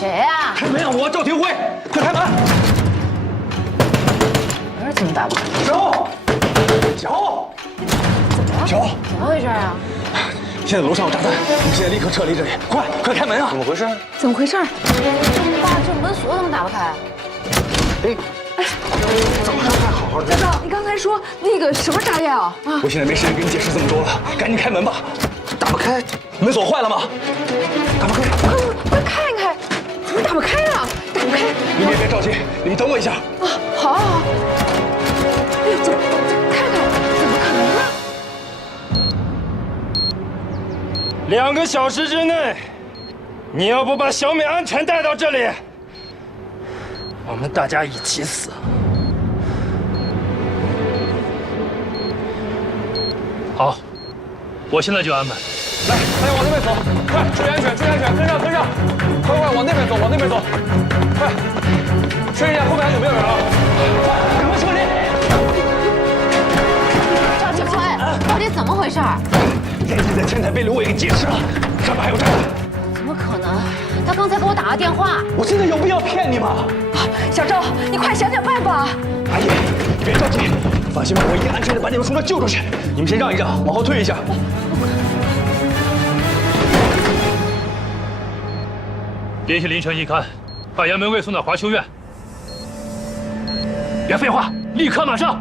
谁啊？开门啊！我赵廷辉，快开门！门怎么打不开？小小，怎么回事啊？现在楼上有炸弹，我们现在立刻撤离这里，快开门啊！怎么回事？怎么回事？爸，这门锁怎么打不开？哎，早上还好好的。大少，你刚才说那个什么炸药啊？我现在没时间跟你解释这么多了，赶紧开门吧！打不开，门锁坏了吗？打不开，快看一看，怎么打不开啊？打不开！你们也别着急，你们等我一下。啊，好啊好。哎呦，走，看看，怎么可能呢？2个小时之内，你要不把小美安全带到这里，我们大家一起死。好，我现在就安排。来，大家往那边走，快，注意安全，注意安全，跟上，快往那边走，往那边走，快，确认一下后面还有没有人啊？快，赶快撤离！赵启辉，到底怎么回事？连你在天台被刘伟给劫持了，上面还有炸弹。怎么可能？他刚才给我打个电话。我真的有必要骗你吗？小周，你快想想办法！阿姨，别着急，放心吧，我一定安全的把你们从这救出去。你们先让一让，往后退一下。联系林晨一刊，把杨门卫送到华修院。别废话，立刻马上！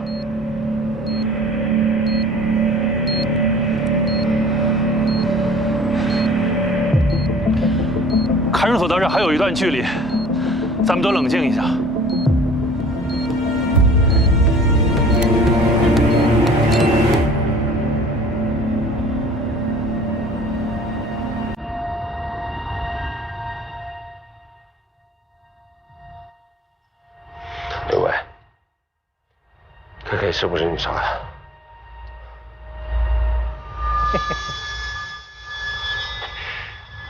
看守所到这还有一段距离，咱们都冷静一下。刘伟，KK 是不是你杀的？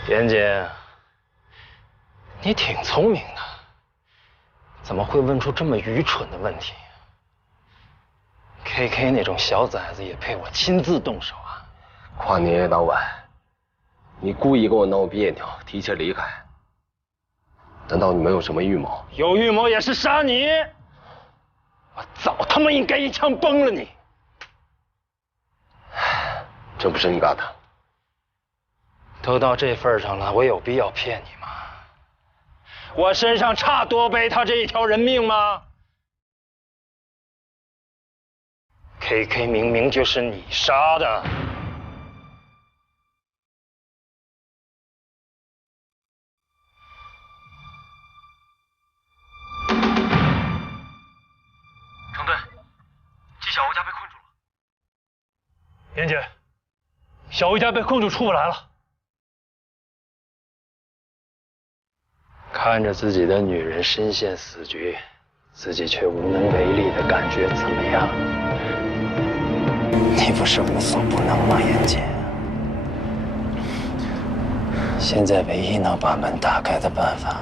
严姐，你挺聪明的，怎么会问出这么愚蠢的问题？KK 那种小崽子也配我亲自动手啊？跨年夜当晚，你故意跟我闹别扭，提前离开，难道你没有什么预谋？有预谋也是杀你！我早他妈应该一枪崩了你！这不是你干的。都到这份上了，我有必要骗你吗？我身上差多背他这一条人命吗 ？KK 明明就是你杀的。程队，季小吴家被困住了。严姐，小吴家被困住，出不来了。看着自己的女人身陷死局，自己却无能为力的感觉怎么样？你不是无所不能吗，严姐？现在唯一能把门打开的办法，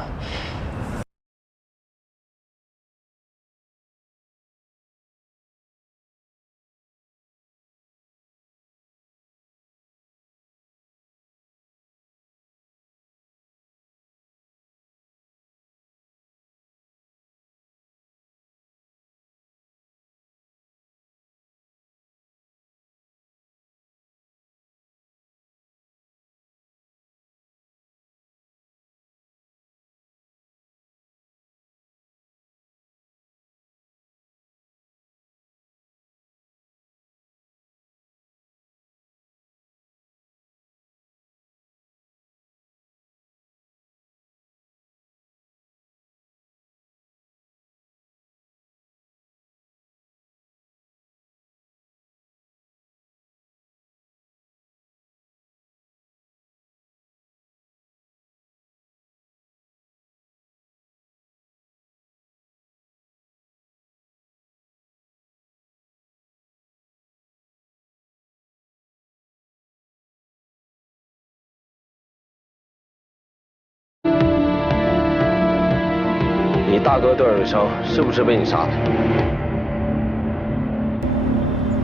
你大哥段永生是不是被你杀的？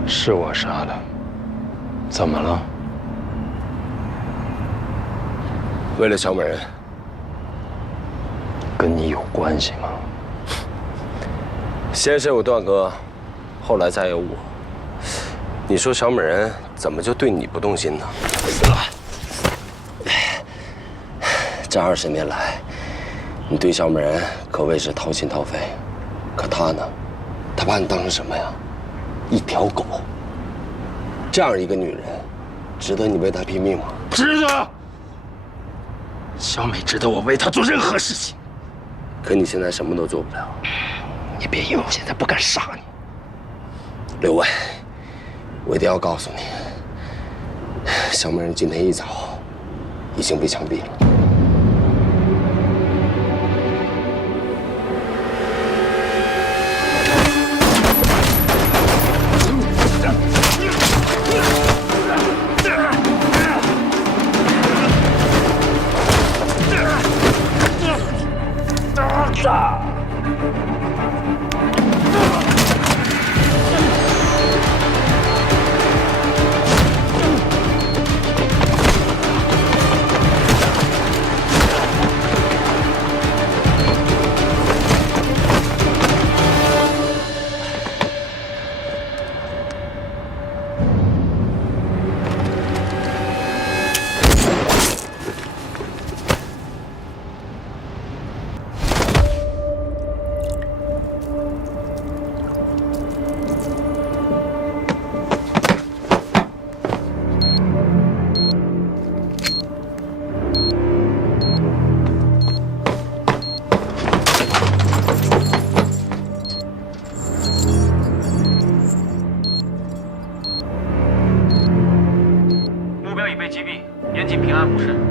是我杀的，怎么了？为了小美人，跟你有关系吗？先是有段哥，后来再有我。你说小美人怎么就对你不动心呢？这20年来，你对小美人可谓是掏心掏肺，可她呢，她把你当成什么呀？一条狗。这样一个女人，值得你为她拼命吗？值得。小美值得我为她做任何事情。可你现在什么都做不了。你别以为我现在不敢杀你。刘伟，我一定要告诉你，小美人今天一早已经被枪毙了。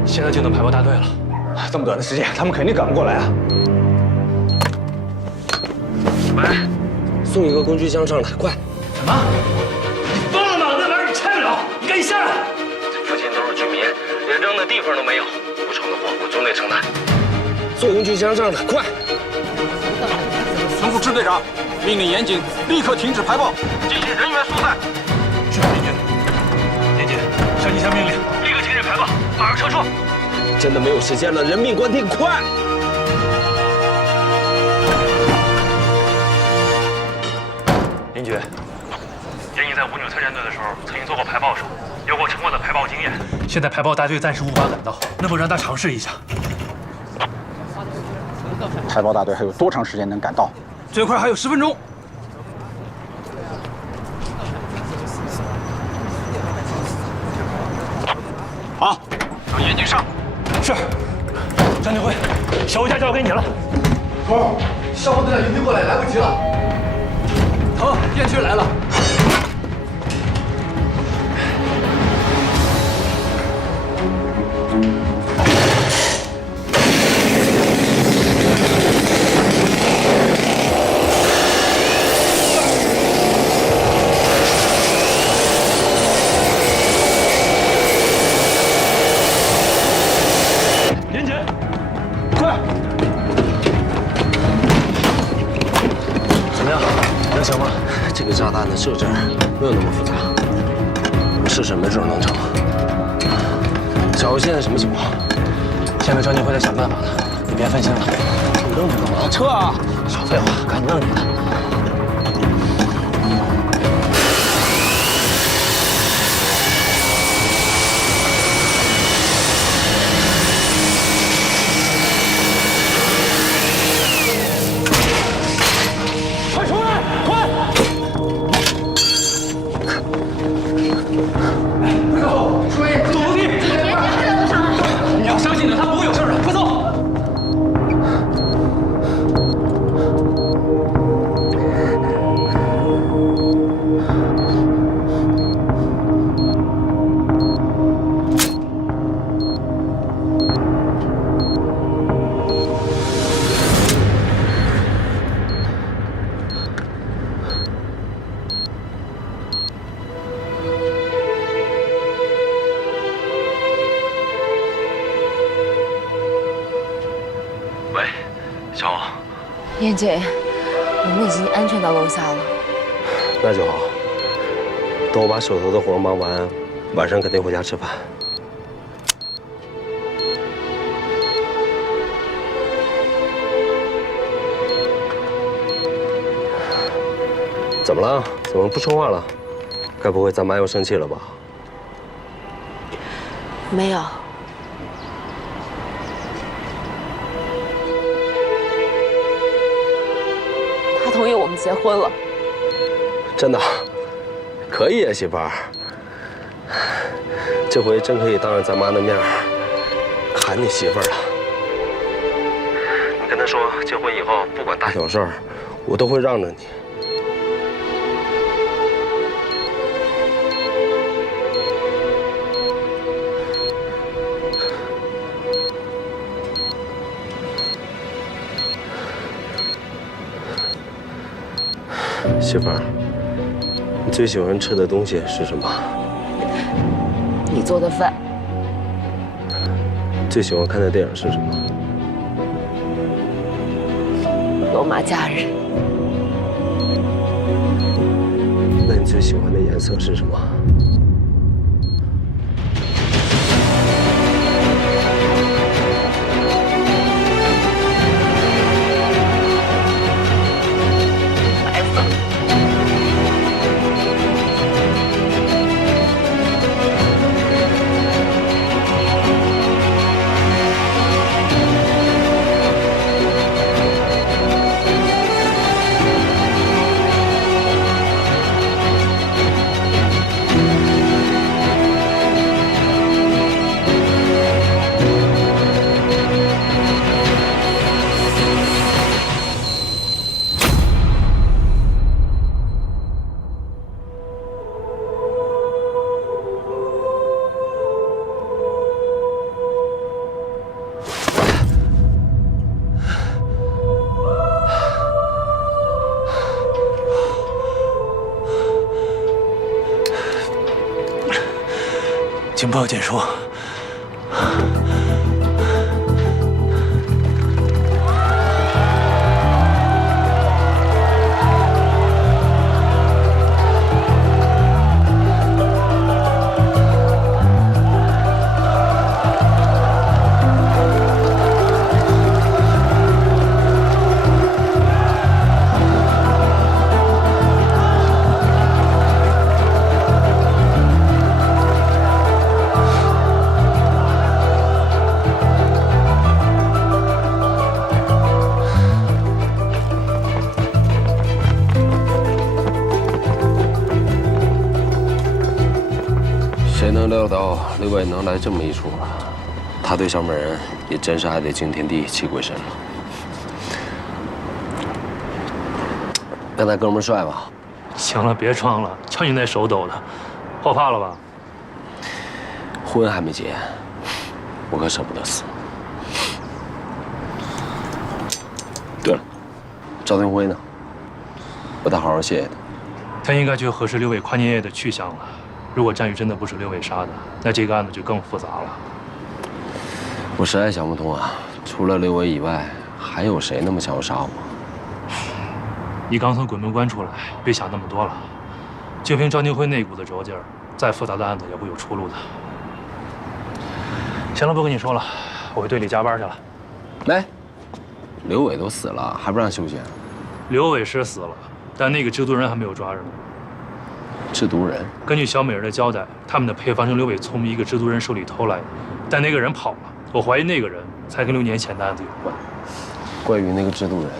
现在就能排爆大队了。这么短的时间，他们肯定赶不过来啊！喂，送一个工具箱上来，快！什么？你疯了吗？那玩意儿你拆不了，你赶紧下来！这附近都是居民，连扔的地方都没有，不成的话我总得承担。送工具箱上来，快！吩咐支队长，命令严警立刻停止排爆，进行人员疏散。是连军。连军，上级下命令，立刻停止排爆，马上撤出。真的没有时间了，人命关天，快！林局，严警在59特战队的时候曾经做过排爆手，有过成功的排爆经验。现在排爆大队暂时无法赶到，能否让他尝试一下？排爆大队还有多长时间能赶到？最快还有10分钟。好，让严警上。是。张军辉，小吴家交给你了。头，消防队长已经过来，来不及了。头，验区来了。这个炸弹的设置没有那么复杂，我试试，没准能成。小吴现在什么情况？现在张军辉在想办法呢，你别分心了。你愣着干嘛？撤啊！少废话，赶紧弄你的。快出来！快！快走！注意，走楼梯！你要相信他，他不会有事的。快走！喂，小王。燕姐，我们已经安全到楼下了。那就好。等我把手头的活忙完，晚上肯定回家吃饭。怎么了？怎么不说话了？该不会咱妈又生气了吧？没有。他同意我们结婚了。真的？可以啊，媳妇儿。这回真可以当着咱妈的面喊你媳妇儿了。你跟她说，结婚以后不管大小事儿，我都会让着你。媳妇儿，你最喜欢吃的东西是什么？你做的饭。最喜欢看的电影是什么？罗马假日。那你最喜欢的颜色是什么？白色。情报简说，谁能料到刘伟能来这么一出啊？他对小美人也真是爱得惊天地泣鬼神了。刚才哥们帅吧？行了，别装了，瞧你那手抖的，后怕了吧？婚还没结，我可舍不得死。对了，赵天辉呢？不得好好谢谢他。他应该去核实刘伟跨年夜的去向了。如果战宇真的不是刘伟杀的，那这个案子就更复杂了。我实在想不通啊，除了刘伟以外，还有谁那么想要杀我？你刚从鬼门关出来，别想那么多了。就凭赵天辉那股子轴劲儿，再复杂的案子也会有出路的。行了，不跟你说了，我回队里加班去了。来，刘伟都死了，还不让休息？刘伟是死了，但那个制毒人还没有抓着呢。制毒人？根据小美人的交代，他们的配方是刘伟从一个制毒人手里偷来的，但那个人跑了。我怀疑那个人才跟6年前的案子有关。关于那个制毒人，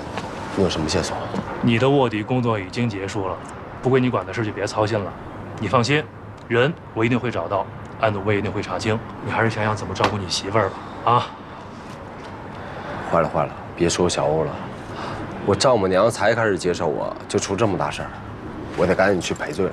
你有什么线索？你的卧底工作已经结束了，不归你管的事就别操心了。你放心，人我一定会找到，案子我也一定会查清。你还是想想怎么照顾你媳妇儿吧，啊！坏了坏了，别说小欧了，我丈母娘才开始接受我，就出这么大事儿，我得赶紧去赔罪了。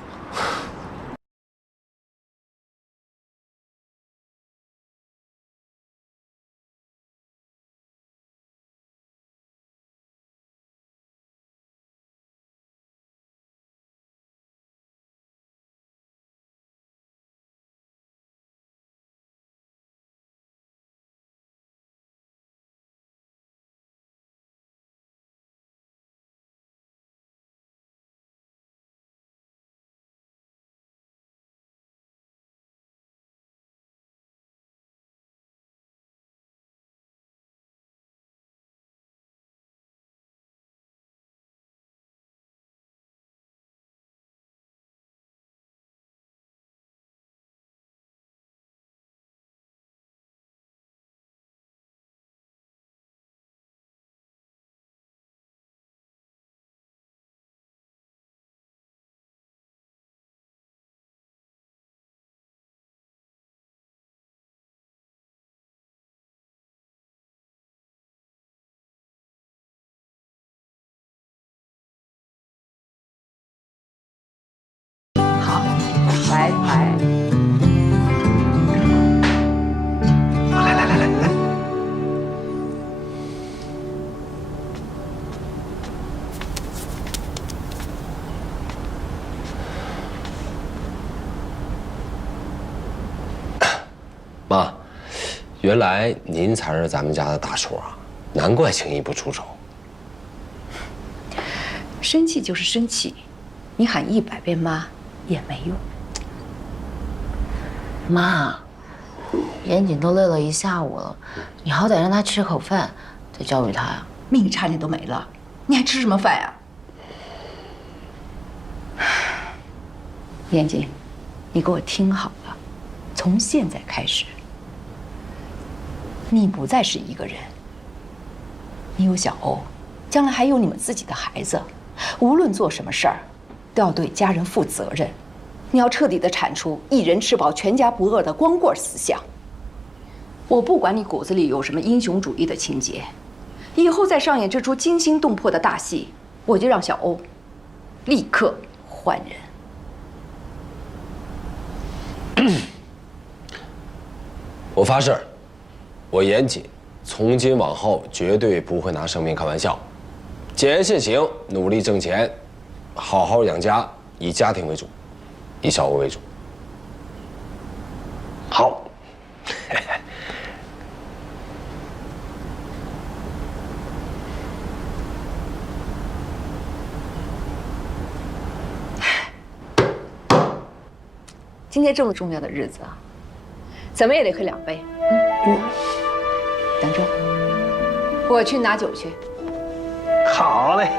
妈，原来您才是咱们家的大厨啊，难怪轻易不出手。生气就是生气，你喊100遍妈也没用。妈，严谨都累了一下午了，你好歹让他吃口饭，再教育他呀。命差点都没了，你还吃什么饭呀？严谨，你给我听好了，从现在开始，你不再是一个人，你有小欧，将来还有你们自己的孩子，无论做什么事儿，都要对家人负责任。你要彻底的铲除一人吃饱全家不饿的光棍思想。我不管你骨子里有什么英雄主义的情节，以后再上演这出惊心动魄的大戏，我就让小欧立刻换人。我发誓，我严谨，从今往后绝对不会拿生命开玩笑，谨言慎行，努力挣钱，好好养家，以家庭为主，以小欧为主。好。今天这么重要的日子啊，怎么也得喝2杯。等着，我去拿酒去。好嘞。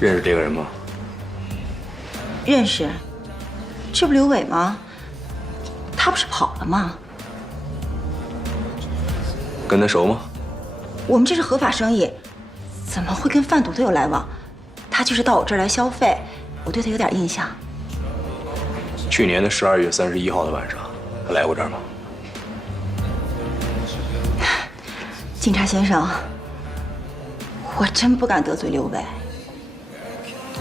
认识这个人吗？认识，这不刘伟吗？他不是跑了吗？跟他熟吗？我们这是合法生意，怎么会跟贩毒的有来往？他就是到我这儿来消费，我对他有点印象。去年的12月31号的晚上，他来过这儿吗？警察先生，我真不敢得罪刘伟。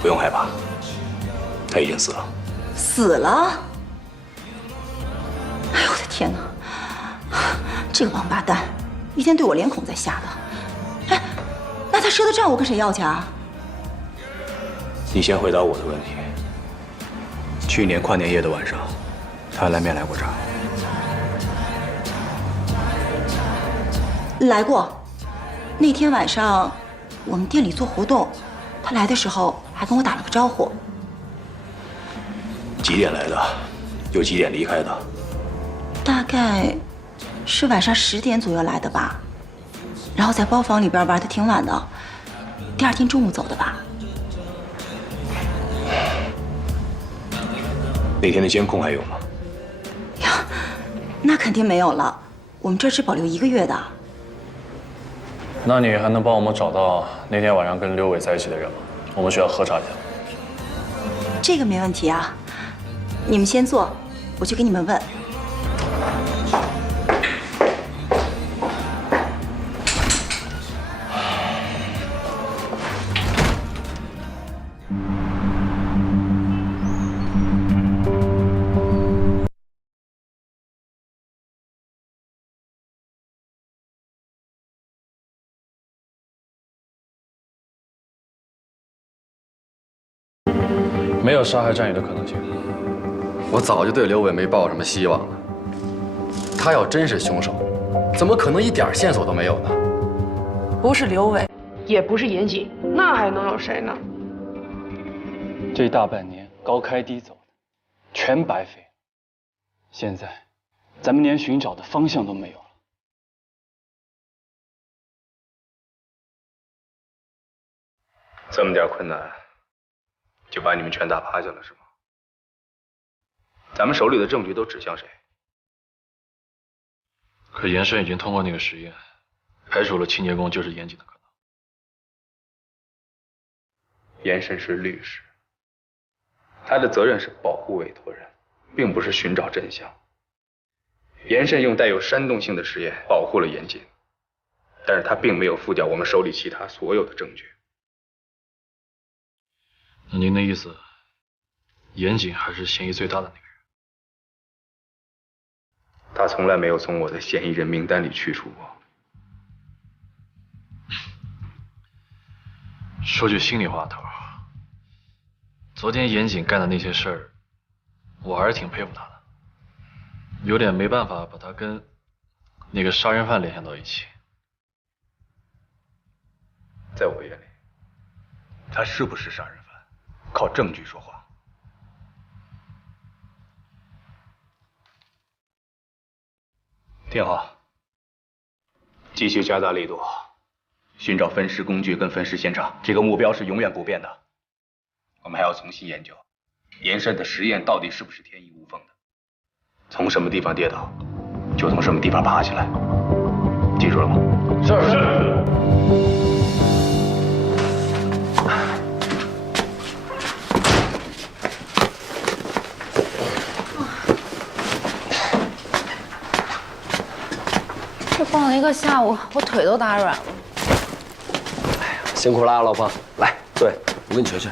不用害怕，他已经死了。死了？哎呦我的天哪！这个王八蛋，一天对我连孔在下的。哎，那他赊的账我跟谁要去啊？你先回答我的问题。去年跨年夜的晚上，他来没来过这儿？来过。那天晚上，我们店里做活动，他来的时候还跟我打了个招呼。几点来的？又几点离开的？大概是晚上10点左右来的吧，然后在包房里边玩得挺晚的，第2天中午走的吧。那天的监控还有吗？呀，那肯定没有了，我们这只保留1个月的。那你还能帮我们找到那天晚上跟刘伟在一起的人吗？我们需要核查一下。这个没问题啊，你们先坐，我去给你们问。没有杀害战宇的可能性。我早就对刘伟没抱什么希望了。他要真是凶手，怎么可能一点线索都没有呢？不是刘伟，也不是严谨，那还能有谁呢？这大半年高开低走的，全白费。现在，咱们连寻找的方向都没有了。这么点困难，就把你们全打趴下了是吗？咱们手里的证据都指向谁？可严胜已经通过那个实验，排除了清洁工就是严谨的可能。严胜是律师，他的责任是保护委托人，并不是寻找真相。严胜用带有煽动性的实验保护了严谨，但是他并没有付掉我们手里其他所有的证据。那您的意思，严谨还是嫌疑最大的那个人？他从来没有从我的嫌疑人名单里去除过。说句心里话，头儿，昨天严谨干的那些事儿，我还是挺佩服他的，有点没办法把他跟那个杀人犯联想到一起。在我眼里，他是不是杀人犯，靠证据说话。挺好，继续加大力度，寻找分尸工具跟分尸现场，这个目标是永远不变的。我们还要重新研究严慎的实验到底是不是天衣无缝的，从什么地方跌倒，就从什么地方爬起来。记住了吗？是。这逛了一个下午，我腿都打软了。辛苦啦，老婆，来坐下，我给你捶捶。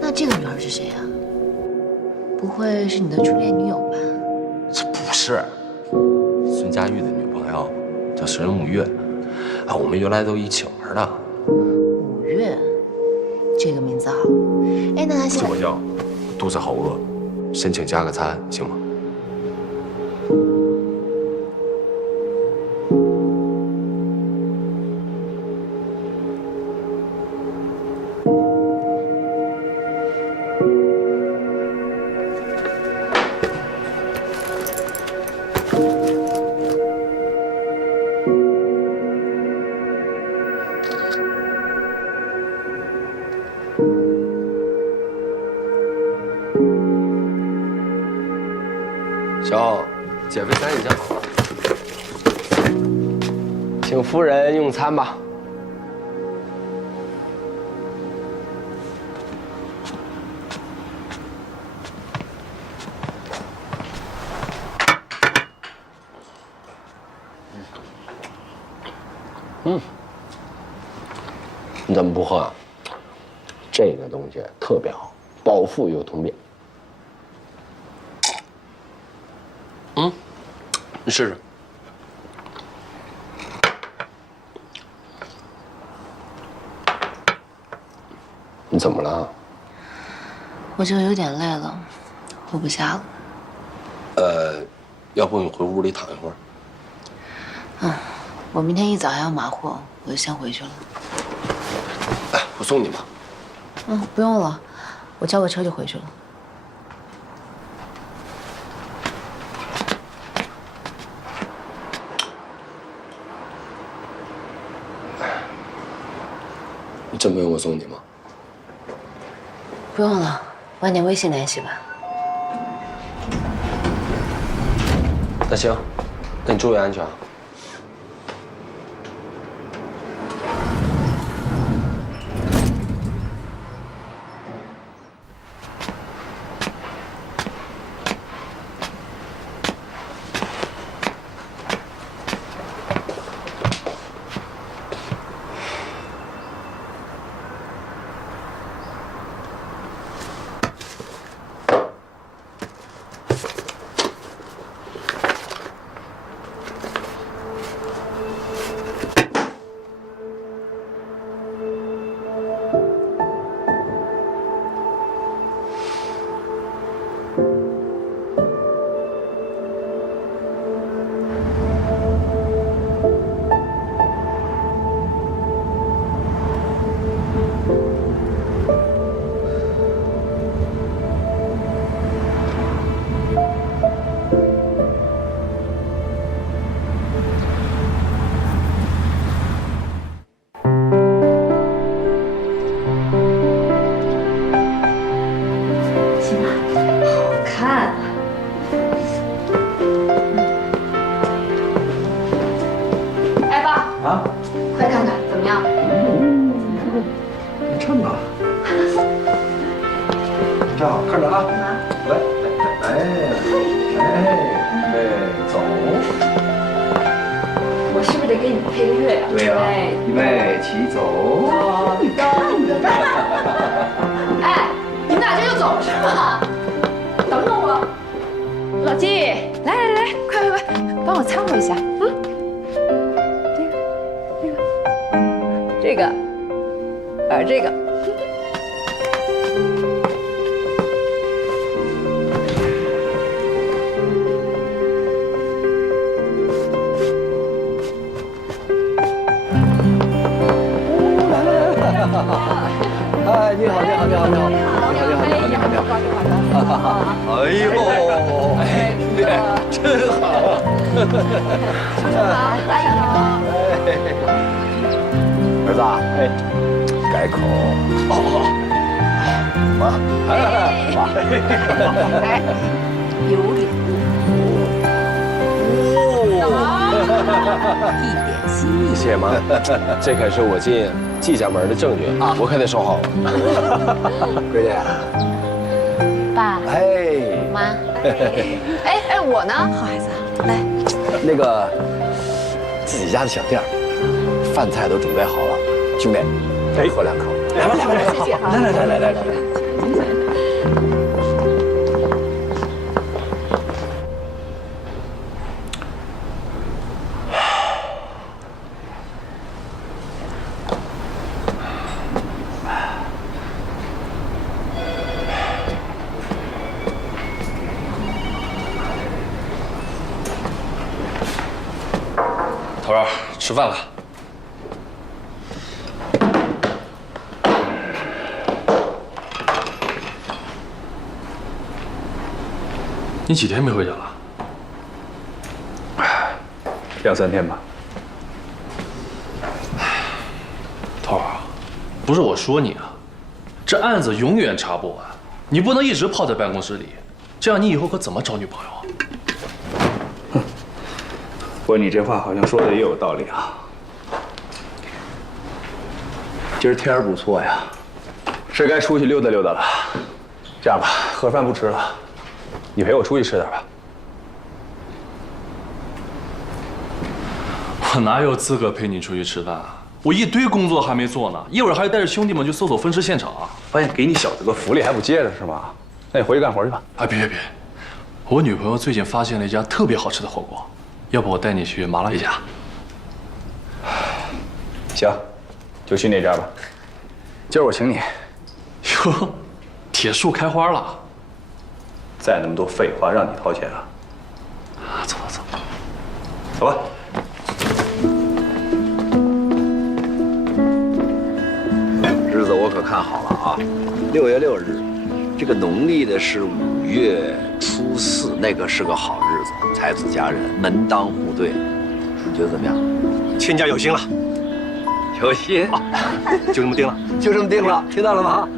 那这个女孩是谁啊？不会是你的初恋女友吧？这不是，孙佳玉的女朋友叫沈五月，啊，我们原来都一起玩的。五月，这个名字好。哎，那她现在……自我叫，肚子好饿，申请加个餐行吗？小，减肥餐已经好了，请夫人用餐吧。你怎么不喝啊？这个东西特别好，饱腹又通便。你试试。你怎么了？我就有点累了，喝不下了。要不你回屋里躺一会儿？我明天一早还要码货，我就先回去了。哎，我送你吧。不用了，我叫个车就回去了。你真不用我送你吗？不用了，晚点微信联系吧。那行，那你注意安全啊。谢妈，这可是我进季家门的证据啊，我可得收好了。闺女，爸，妈，我呢？好孩子，来，那个自己家的小店，饭菜都准备好了，兄弟，喝两口。来吧，谢谢哈。来。头儿，吃饭了。你几天没回家了？2、3天吧。头儿，不是我说你啊，这案子永远查不完，你不能一直泡在办公室里，这样你以后可怎么找女朋友？不过你这话好像说的也有道理啊。今儿天儿不错呀，是该出去溜达溜达了。这样吧，盒饭不吃了，你陪我出去吃点吧。我哪有资格陪你出去吃饭啊？我一堆工作还没做呢，一会儿还要带着兄弟们去搜索分尸现场啊。发现给你小子个福利还不接着是吗？那你回去干活去吧。啊，别，我女朋友最近发现了一家特别好吃的火锅，要不我带你去麻辣一家？行，就去那家吧。今儿我请你。哟，铁树开花了。再那么多废话，让你掏钱啊？走吧，走吧。日子我可看好了啊，6月6日，这个农历的是5月初4，那个是个好日子，才子佳人，门当户对，你觉得怎么样？亲家有心了。有心，就这么定了，就这么定了，听到了吗？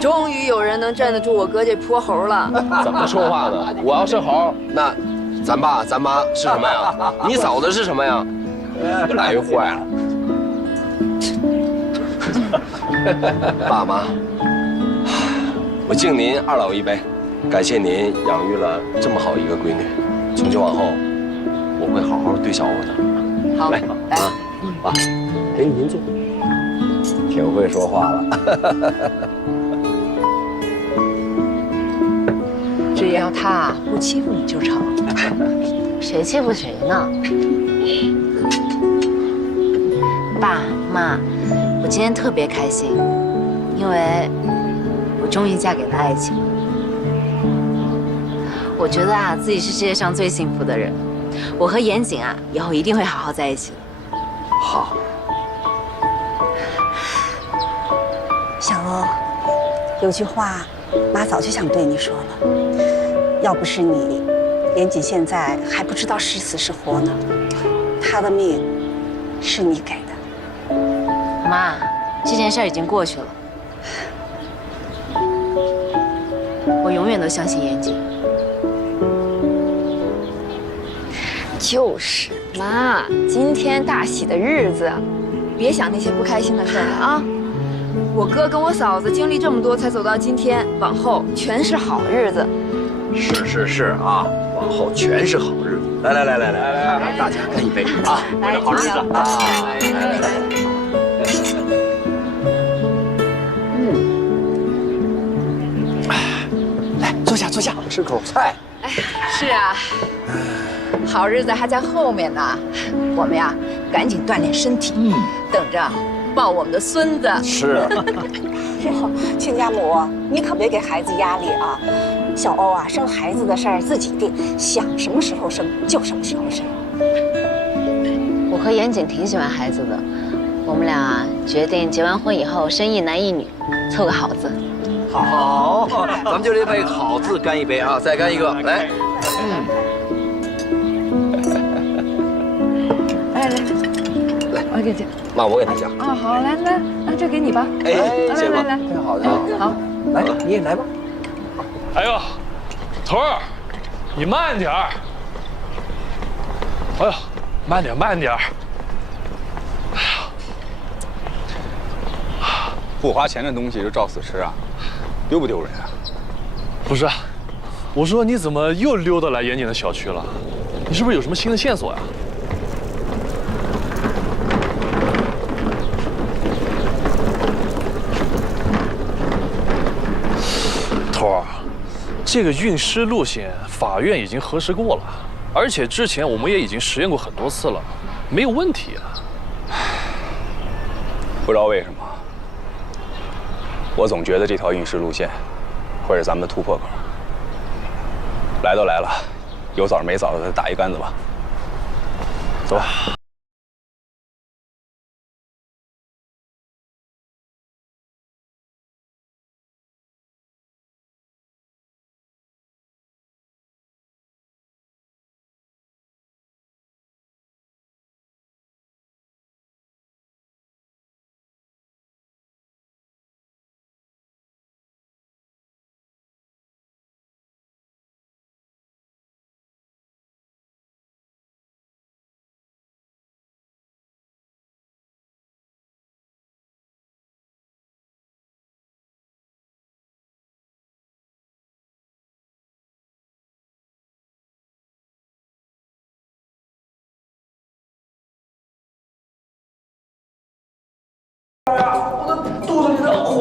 终于有人能站得住我哥这泼猴了。怎么说话呢？我要是猴，那咱爸咱妈是什么呀？你嫂子是什么呀？越来越坏了。爸妈，我敬您2老一杯，感谢您养育了这么好一个闺女。从今往后，我会好好对小欧的。好，来，爸，给您坐。挺会说话了。只要他不欺负你就成。谁欺负谁呢？爸妈，我今天特别开心，因为我终于嫁给了爱情。我觉得啊，自己是世界上最幸福的人。我和严谨啊，以后一定会好好在一起的。好。小欧，有句话，妈早就想对你说了。要不是你，严谨现在还不知道是死是活呢。他的命，是你给的。妈，这件事已经过去了，我永远都相信严谨。就是妈，今天大喜的日子，别想那些不开心的事儿了啊！我哥跟我嫂子经历这么多才走到今天，往后全是好日子。是啊，往后全是好日子。来，大家干一杯啊！来，好日子啊！来，坐下，吃口菜。哎，是啊。好日子还在后面呢，我们呀，赶紧锻炼身体，等着抱我们的孙子。是。哟，亲家母，你可别给孩子压力啊。小欧啊，生孩子的事儿自己定，想什么时候生就什么时候生。我和严谨挺喜欢孩子的，我们俩决定结完婚以后生一男一女，凑个好字。好，咱们就这杯好字干一杯啊！再干一个，来。来，我给这。妈，我给他夹。啊，好，来，这给你吧。哎，来，挺好的。好，来，你也来吧。哎呦，头儿，你慢点儿。哎呦，慢点。哎呀，不花钱的东西就照死吃啊，丢不丢人啊？不是，我说你怎么又溜达来严谨的小区了？你是不是有什么新的线索呀？头儿，这个运尸路线法院已经核实过了，而且之前我们也已经实验过很多次了，没有问题啊。不知道为什么，我总觉得这条运尸路线会是咱们的突破口。来都来了，有枣没枣的，再打一竿子吧。走吧。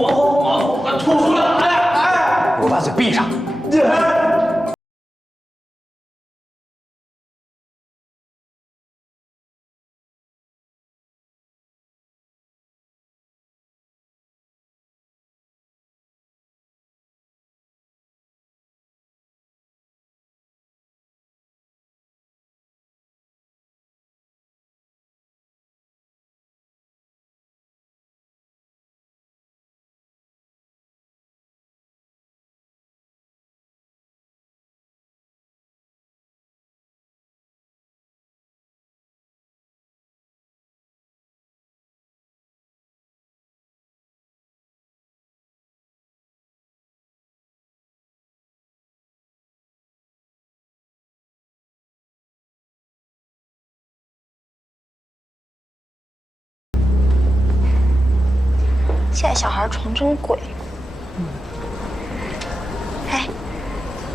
皇后马桶还吐出来！哎，给我把嘴闭上！现在小孩床真贵。哎，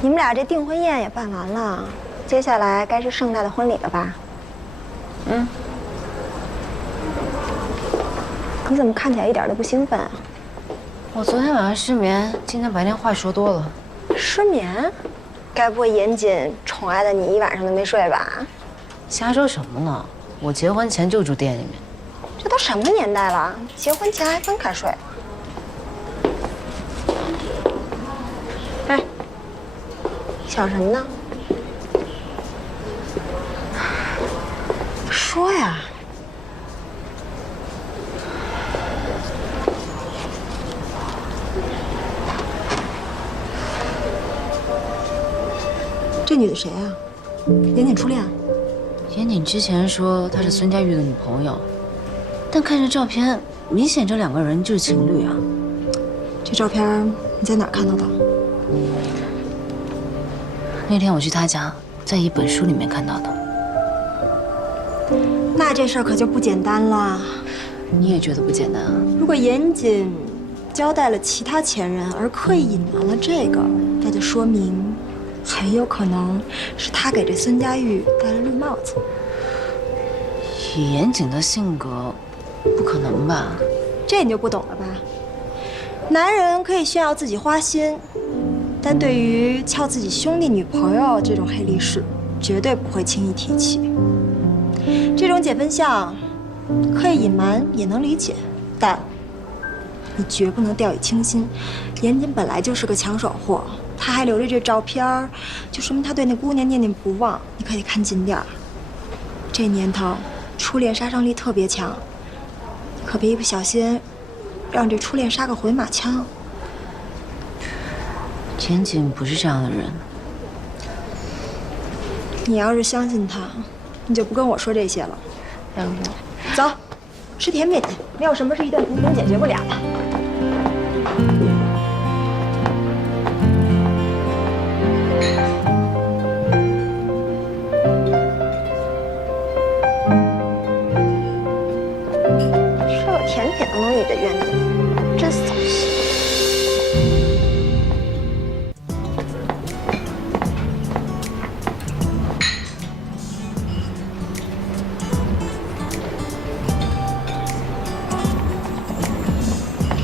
你们俩这订婚宴也办完了，接下来该是盛大的婚礼了吧？嗯。你怎么看起来一点都不兴奋啊？我昨天晚上失眠，今天白天话说多了。失眠？该不会严谨宠爱的你一晚上都没睡吧？瞎说什么呢？我结婚前就住店里面。这都什么年代了，结婚前还分开睡？哎，想什么呢？说呀！这女的谁啊？严谨初恋？严谨之前说她是孙佳玉的女朋友。但看这照片，明显这两个人就是情侣啊！这照片你在哪儿看到的？那天我去他家，在一本书里面看到的。那这事儿可就不简单了。你也觉得不简单啊？如果严谨交代了其他前任，而刻意隐瞒了这个，那就说明很有可能是他给这孙佳玉戴了绿帽子。以严谨的性格。不可能吧？这你就不懂了吧？男人可以炫耀自己花心，但对于撬自己兄弟女朋友这种黑历史，绝对不会轻易提起。这种解分项，刻意隐瞒也能理解，但你绝不能掉以轻心。严谨本来就是个抢手货，他还留着这照片，就说明他对那姑娘念念不忘。你可得看紧点儿。这年头，初恋杀伤力特别强。可别一不小心，让这初恋杀个回马枪。严谨不是这样的人。你要是相信他，你就不跟我说这些了。要不，走，吃甜品去。没有什么是一顿评评解决不了的。能理的怨女，真扫兴。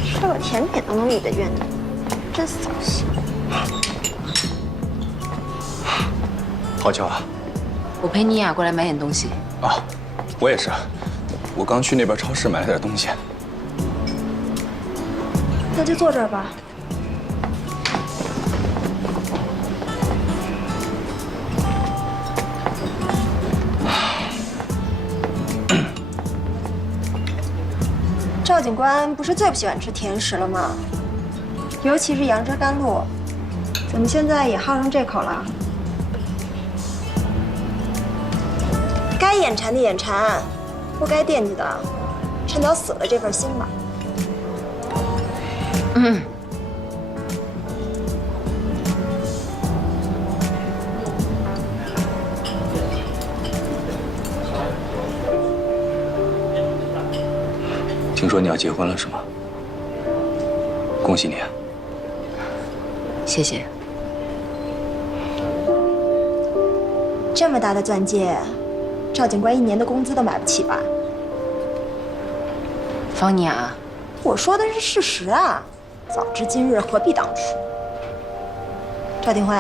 吃个甜品都能理的怨女，真扫兴。好巧啊！我陪妮雅过来买点东西。啊，我也是。我刚去那边超市买了点东西。那就坐这儿吧。赵警官不是最不喜欢吃甜食了吗？尤其是杨枝甘露，怎么现在也好上这口了？该眼馋的眼馋，不该惦记的，趁早死了这份心吧。嗯。听说你要结婚了是吗？恭喜你啊！谢谢。这么大的钻戒，赵警官1年的工资都买不起吧？方妮雅，我说的是事实啊，早知今日何必当初。赵廷辉，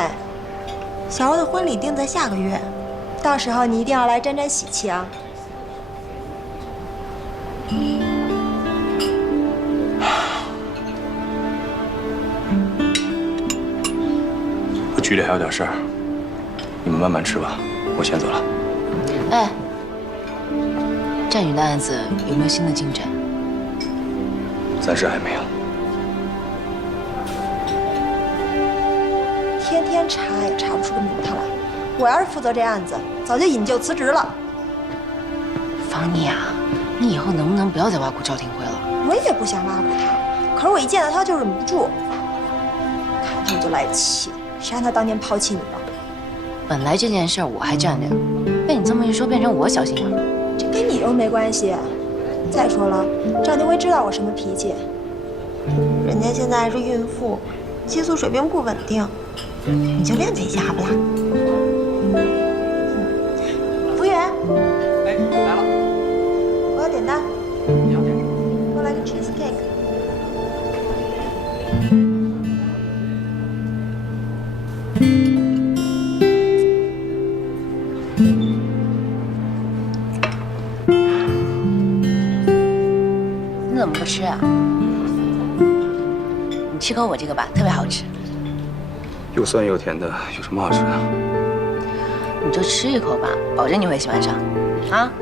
小欧的婚礼定在下个月，到时候你一定要来沾沾喜气啊。我局里还有点事儿，你们慢慢吃吧，我先走了。哎，战宇的案子有没有新的进展？暂时还没有。天天查也查不出个名堂来。我要是负责这案子，早就引咎辞职了。方妮啊，你以后能不能不要再挖苦赵廷辉了？我也不想挖苦他，可是我一见到他就忍不住，看他我就来气。谁让他当年抛弃你了？本来这件事我还占理，被你这么一说，变成我小心眼。这跟你又没关系。再说了，赵廷辉知道我什么脾气。人家现在还是孕妇，激素水平不稳定，你就谅解一下好不啦？服务员，哎，来了，我要点单。你要点什么？给我来个 cheesecake。你怎么不吃啊？你吃口我这个吧，特别好吃。又酸又甜的，有什么好吃的？你就吃一口吧，保证你会喜欢上。啊？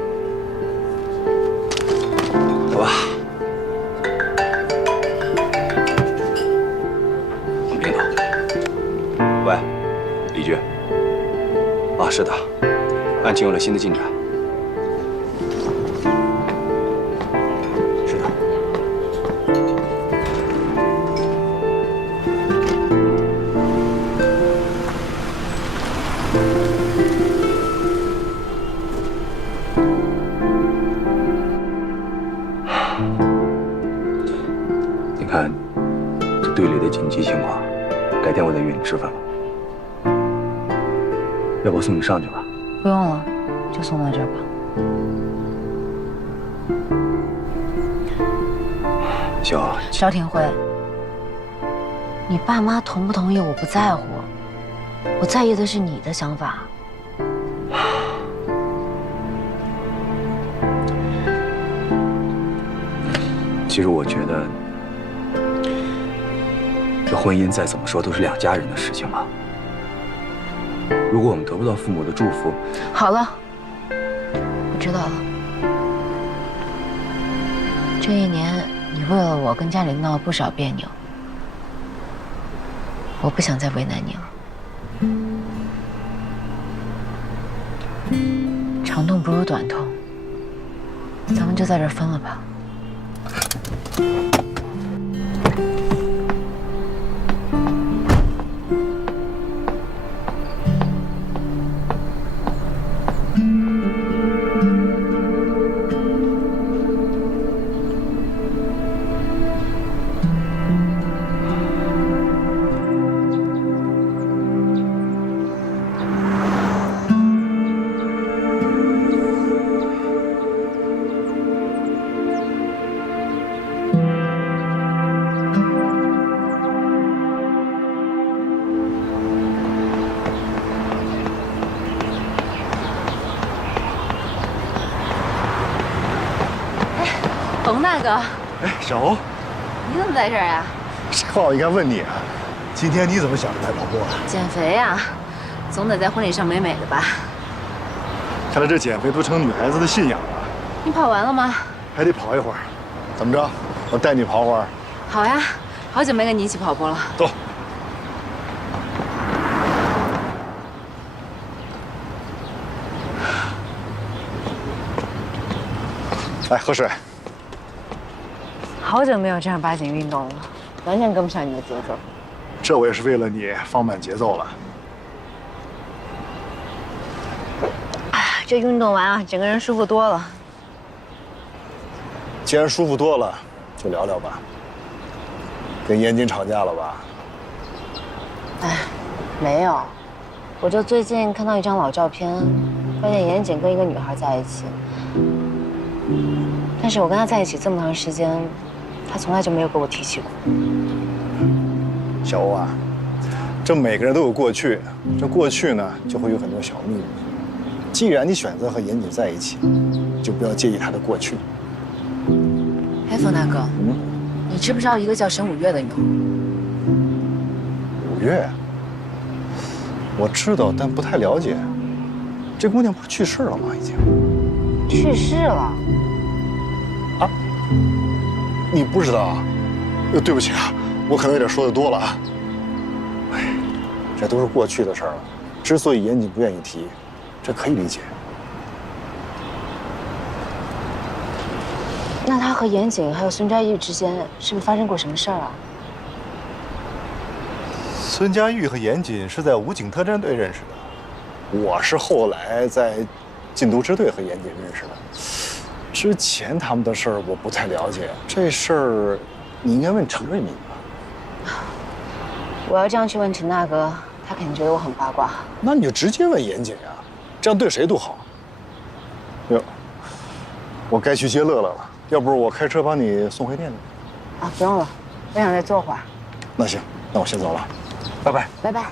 走吧。我们领导。喂，李局。啊，是的，案情有了新的进展。是的。你看，这队里的紧急情况，改天我再约你吃饭吧。要不我送你上去吧？不用了，就送到这儿吧。小赵廷辉，你爸妈同不同意我不在乎，我在意的是你的想法。其实我觉得，这婚姻再怎么说都是两家人的事情嘛。如果我们得不到父母的祝福，好了，我知道了。这一年，你为了我跟家里闹了不少别扭，我不想再为难你了。长痛不如短痛，咱们就在这儿分了吧。冯大哥，哎，小欧，你怎么在这儿呀？这话我应该问你啊。今天你怎么想着来跑步啊？减肥呀，总得在婚礼上美美的吧？看来这减肥都成女孩子的信仰了。你跑完了吗？还得跑一会儿。怎么着？我带你跑会儿。好呀，好久没跟你一起跑步了。走。来，喝水。好久没有正儿八经运动了，完全跟不上你的节奏。这我也是为了你放慢节奏了。这运动完啊，整个人舒服多了。既然舒服多了，就聊聊吧。跟严谨吵架了吧？哎，没有，我就最近看到一张老照片，发现严谨跟一个女孩在一起。但是我跟他在一起这么长时间，他从来就没有跟我提起过。小欧啊，这每个人都有过去，这过去呢就会有很多小秘密。既然你选择和严谨在一起，就不要介意他的过去。哎，冯大哥，你知不知道一个叫沈五月的女孩？五月，我知道，但不太了解。这姑娘不是去世了吗？已经去世了。啊？你不知道啊？对不起啊，我可能有点说的多了啊。哎，这都是过去的事儿了。之所以严谨不愿意提，这可以理解。那他和严谨还有孙佳玉之间是不是发生过什么事儿啊？孙佳玉和严谨是在武警特战队认识的，我是后来在禁毒支队和严谨认识的。之前他们的事儿我不太了解，这事儿你应该问程瑞敏吧。我要这样去问陈大哥，他肯定觉得我很八卦。那你就直接问严谨呀，这样对谁都好。哟，我该去接乐乐了，要不我开车把你送回店里。啊，不用了，我想再坐会儿。那行，那我先走了，拜拜。拜拜。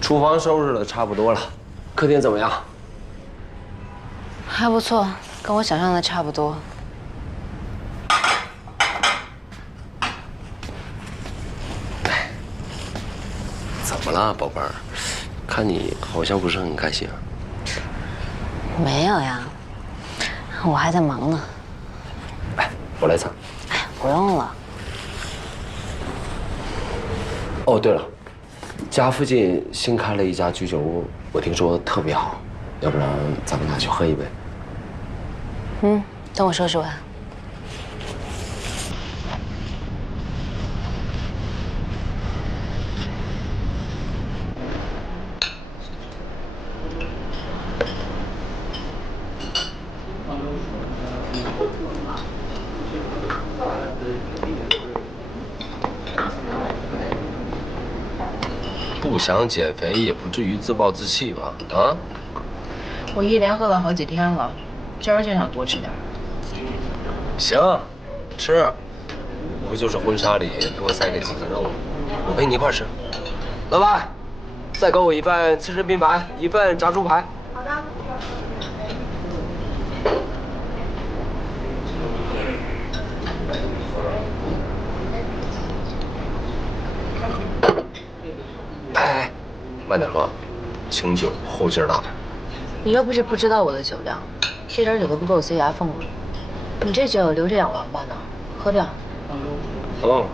厨房收拾的差不多了，客厅怎么样？还不错，跟我想象的差不多。怎么了，宝贝儿？看你好像不是很开心啊。没有呀，我还在忙呢。哎，我来擦。哎，不用了。哦，对了，家附近新开了一家居酒屋，我听说特别好，要不然咱们俩去喝一杯？等我收拾完。不想减肥也不至于自暴自弃吧？啊？我一连喝了好几天了，今儿就想多吃点。行，吃，无非就是婚纱里多塞个几个肉，我陪你一块吃。老板，再给我一份刺身拼盘，一份炸猪排。好的。哎，慢点喝，清酒后劲大。你又不是不知道我的酒量，这点酒都不够我塞牙缝了。你这酒留着养王八呢，喝掉。哦。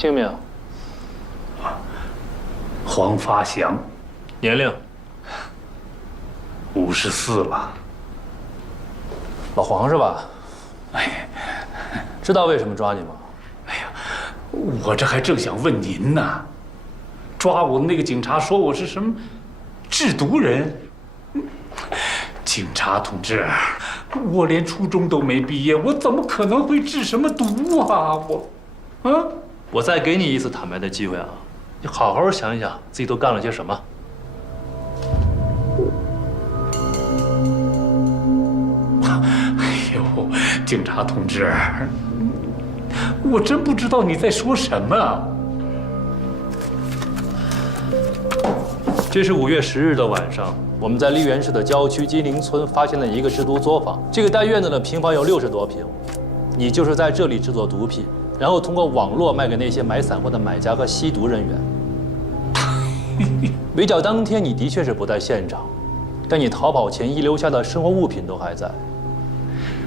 姓名？黄发祥，年龄54了。老黄是吧？哎，知道为什么抓你吗？哎呀，我这还正想问您呢。抓我的那个警察说我是什么制毒人。警察同志，我连初中都没毕业，我怎么可能会制什么毒啊？我再给你一次坦白的机会啊，你好好想一想自己都干了些什么。哎呦，警察同志，我真不知道你在说什么。这是5月10日的晚上，我们在溧源市的郊区金陵村发现了一个制毒作坊。这个大院子的平方有60多平，你就是在这里制作毒品，然后通过网络卖给那些买散货的买家和吸毒人员。围剿当天你的确是不在现场，但你逃跑前遗留下的生活物品都还在。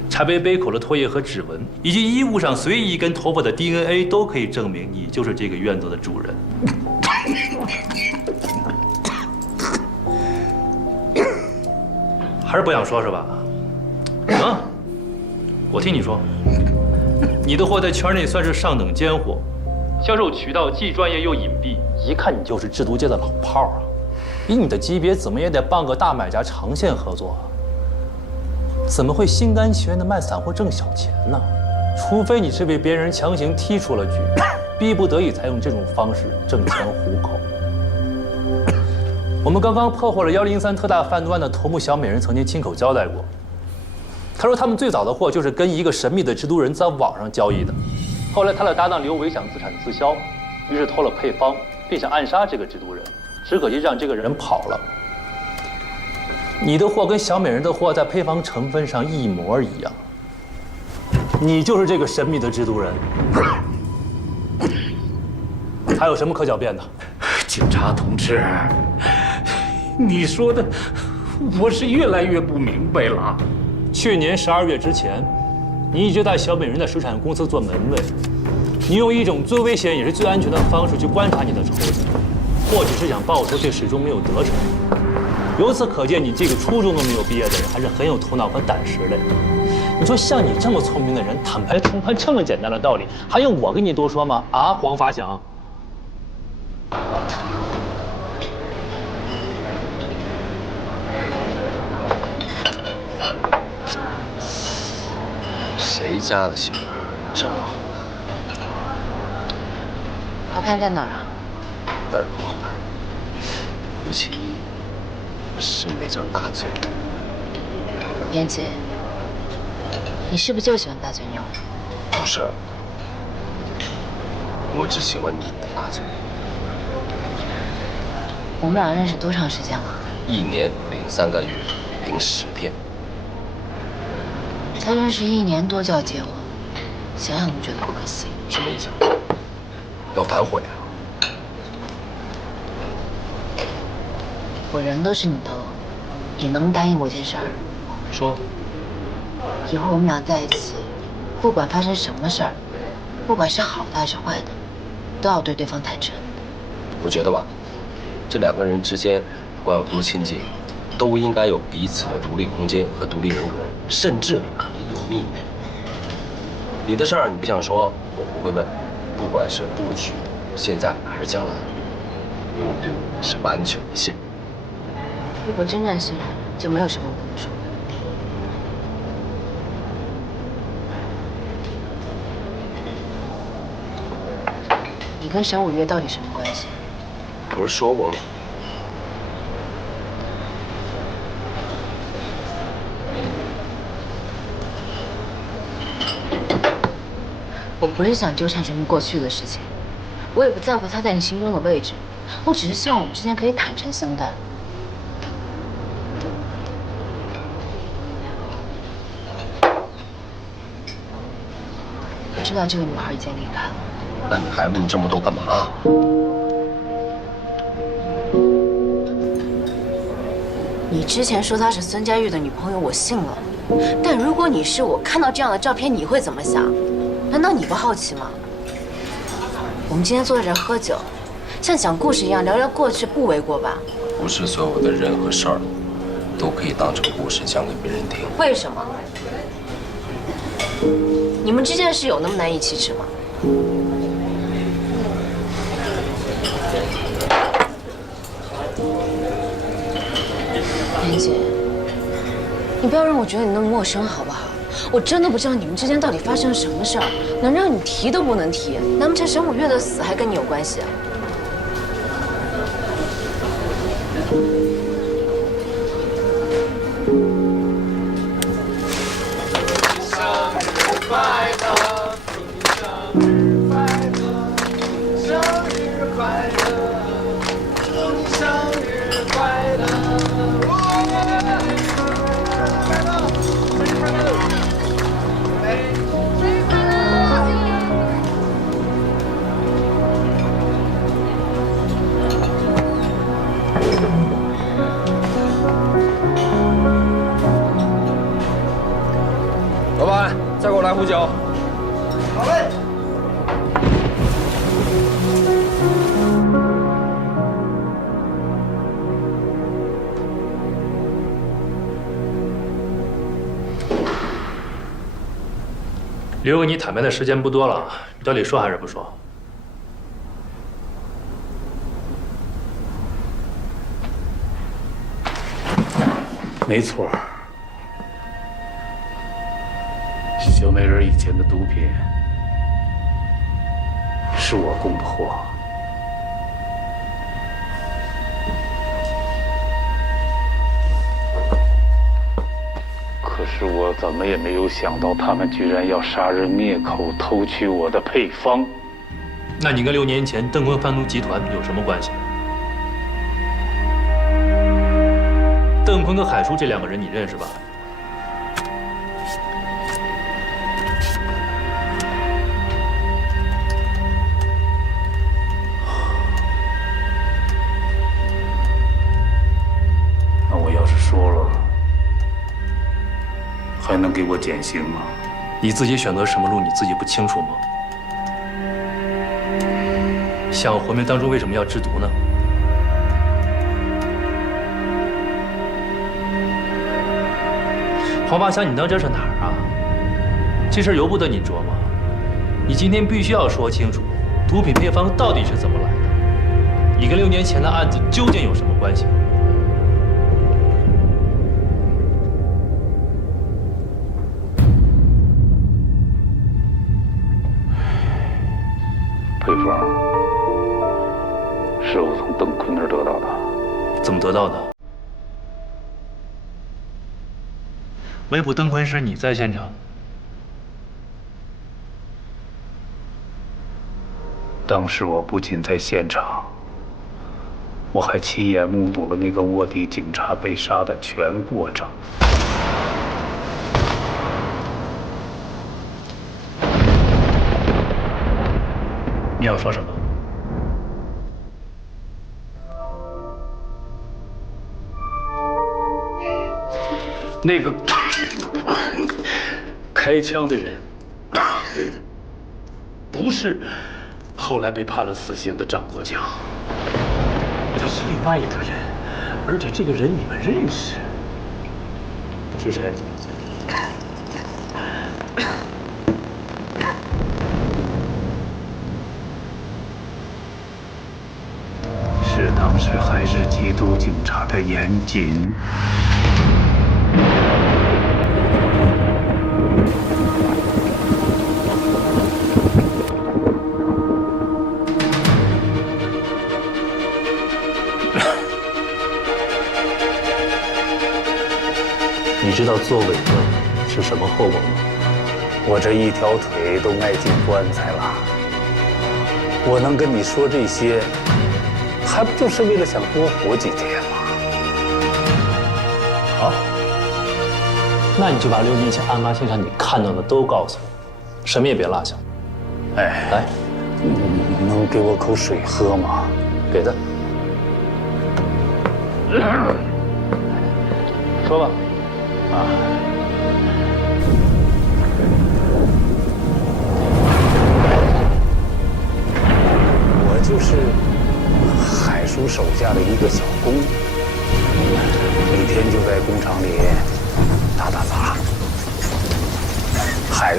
茶杯杯口的唾液和指纹，以及衣物上随意一根头发的 DNA 都可以证明你就是这个院子的主人。还是不想说是吧？啊，我听你说，你的货在圈内算是上等尖货，销售渠道既专业又隐蔽，一看你就是制毒界的老炮啊！以你的级别，怎么也得傍个大买家长线合作啊！怎么会心甘情愿地卖散货挣小钱呢？除非你是被别人强行踢出了局，逼不得已才用这种方式挣钱糊口。我们刚刚破获了103特大贩毒案的头目小美人曾经亲口交代过，他说他们最早的货就是跟一个神秘的制毒人在网上交易的，后来他的搭档刘伟想自产自销，于是偷了配方，并想暗杀这个制毒人，只可惜让这个人跑了。你的货跟小美人的货在配方成分上一模一样，你就是这个神秘的制毒人。还有什么可狡辩的？警察同志，你说的我是越来越不明白了。去年12月之前，你一直在小美人的水产公司做门卫，你用一种最危险也是最安全的方式去观察你的仇人，或许是想报仇，却始终没有得逞。由此可见，你这个初中都没有毕业的人还是很有头脑和胆识的。你说像你这么聪明的人，坦白从宽这么简单的道理，还用我跟你多说吗？啊，黄发祥。谁家的小孩？这么好，好看在哪儿啊？当然不好看，尤其是那张大嘴。妍姐，你是不是就喜欢大嘴妞？不是，我只喜欢你的大嘴。我们俩认识多长时间了？1年03个月010天。才认识1年多就要结婚，想想都觉得不可思议。什么意思？要反悔啊？我人都是你的了，你能答应我件事儿？说。以后我们俩在一起，不管发生什么事儿，不管是好的还是坏的，都要对对方坦诚。我觉得吧，这2个人之间不管有多亲近，都应该有彼此的独立空间和独立人格，甚至有秘密。你的事儿你不想说，我不会问。不管是过去、现在还是将来，因为我对你是完全的信任。如果真正信任，就没有什么不能说的。你跟沈5月到底什么关系？不是说过吗？我不是想纠缠什么过去的事情，我也不在乎他在你心中的位置，我只是希望我们之间可以坦诚相待。我知道这个女孩已经离开了。那你还问这么多干嘛？你之前说她是孙佳玉的女朋友，我信了。但如果你是我，看到这样的照片，你会怎么想？难道你不好奇吗？我们今天坐在这儿喝酒，像讲故事一样聊聊过去，不为过吧？不是所有的人和事儿都可以当成故事讲给别人听。为什么？你们之间是有那么难以启齿吗？妍姐，你不要让我觉得你那么陌生好不好？我真的不知道你们之间到底发生了什么事儿，能让你提都不能提。难不成沈五月的死还跟你有关系啊？老板，再给我来壶酒。好嘞。留给你坦白的时间不多了，你到底说还是不说？没错，小美人以前的毒品是我供的货。可是我怎么也没有想到，他们居然要杀人灭口，偷取我的配方。那你跟6年前邓坤贩毒集团有什么关系？邓坤跟海叔这2个人你认识吧？那我要是说了，还能给我减刑吗？你自己选择什么路，你自己不清楚吗？想活命当初为什么要制毒呢？黄八强，你当这是哪儿啊？这事儿由不得你琢磨，你今天必须要说清楚，毒品配方到底是怎么来的，你跟6年前的案子究竟有什么关系？配方是我从邓坤那儿得到的。怎么得到的？围捕邓坤时你在现场？当时我不仅在现场，我还亲眼目睹了那个卧底警察被杀的全过程。你要说什么？那个开枪的人不是后来被判了死刑的张国强，他是另外一个人，而且这个人你们认识。是谁？是当时还是缉毒警察的严谨。你知道做伪证是什么后果吗？我这一条腿都迈进棺材了，我能跟你说这些，还不就是为了想多活几天吗？好，那你就把6年前案发现场你看到的都告诉我，什么也别落下。哎，来，能给我口水喝吗？给的。说吧。啊。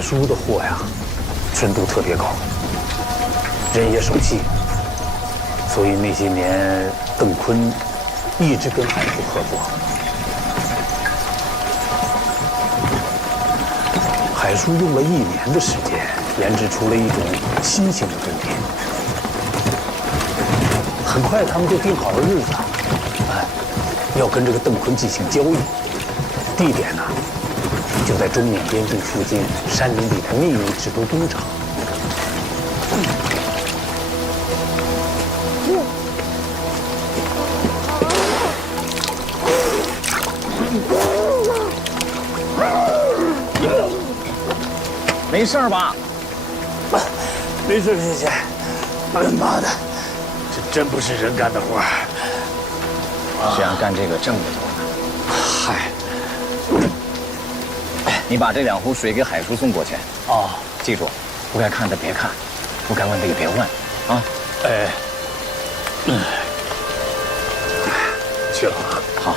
叔的货呀，纯度特别高，人也守信，所以那些年邓坤一直跟海叔合作。海叔用了1年的时间，研制出了一种新型的毒品。很快，他们就定好了日子，要跟这个邓坤进行交易。地点呢，就在中缅边境附近山林里的秘密制毒工厂。没事吧？没事，谢谢。妈的，这真不是人干的活儿。谁让干这个挣得多呢？嗨，你把这2壶水给海叔送过去。哦，记住，不该看的别看，不该问的也别问，啊。哎，去了啊。好。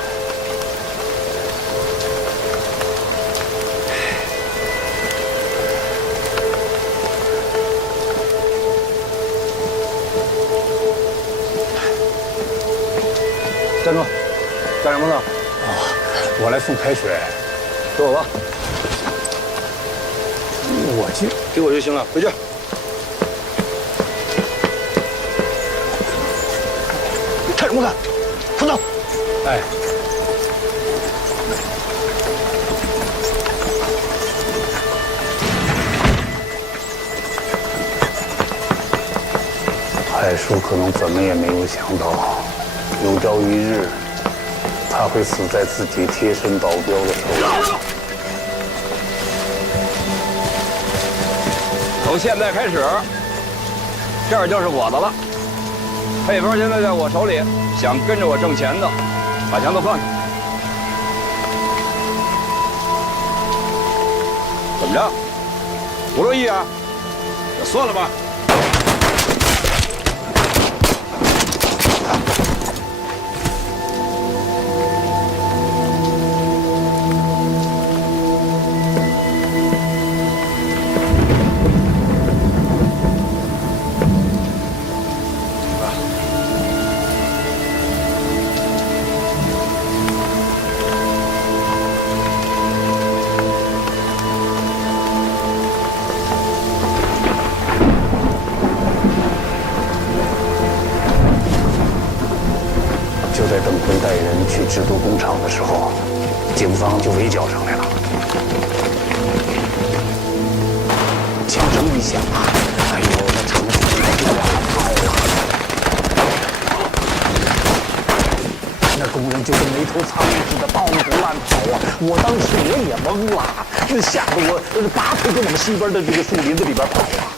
站住！干什么呢？我来送开水。给我吧。我去，给我就行了，回去。看什么看？快走！哎。海叔可能怎么也没有想到。有朝一日，他会死在自己贴身保镖的手里。从现在开始，这儿就是我的了。配方现在在我手里，想跟着我挣钱的，把枪都放下。怎么着？不乐意啊？那算了吧。制毒工厂的时候，警方就围剿上来了。枪声一响啊，哎呦，那城市里就往跑啊！那工人就跟没头苍蝇似的到处乱跑啊！我当时我也懵了，吓得我拔腿就往西边的这个树林子里边跑啊！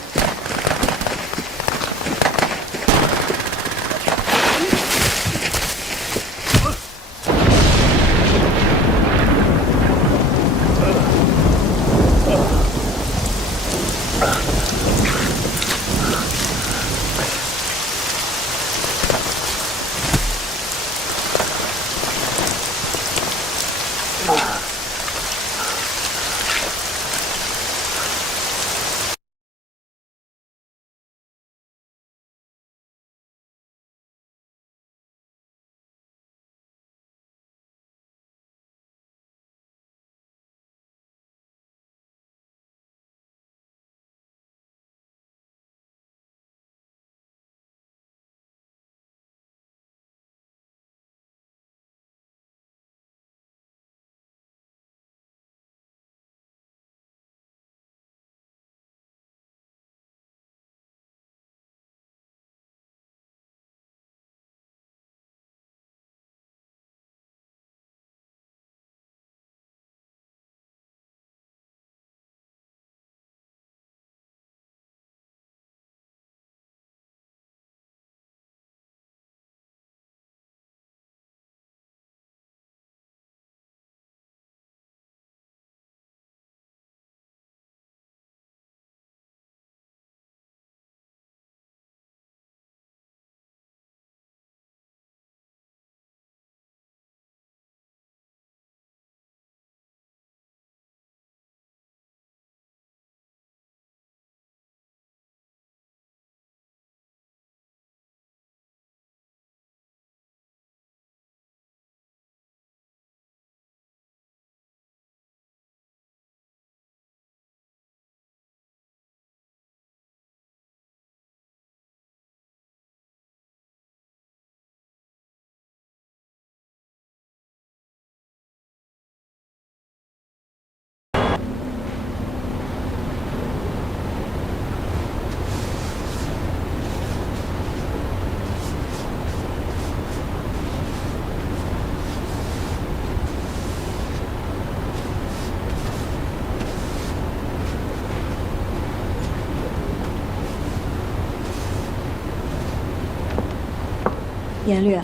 颜律，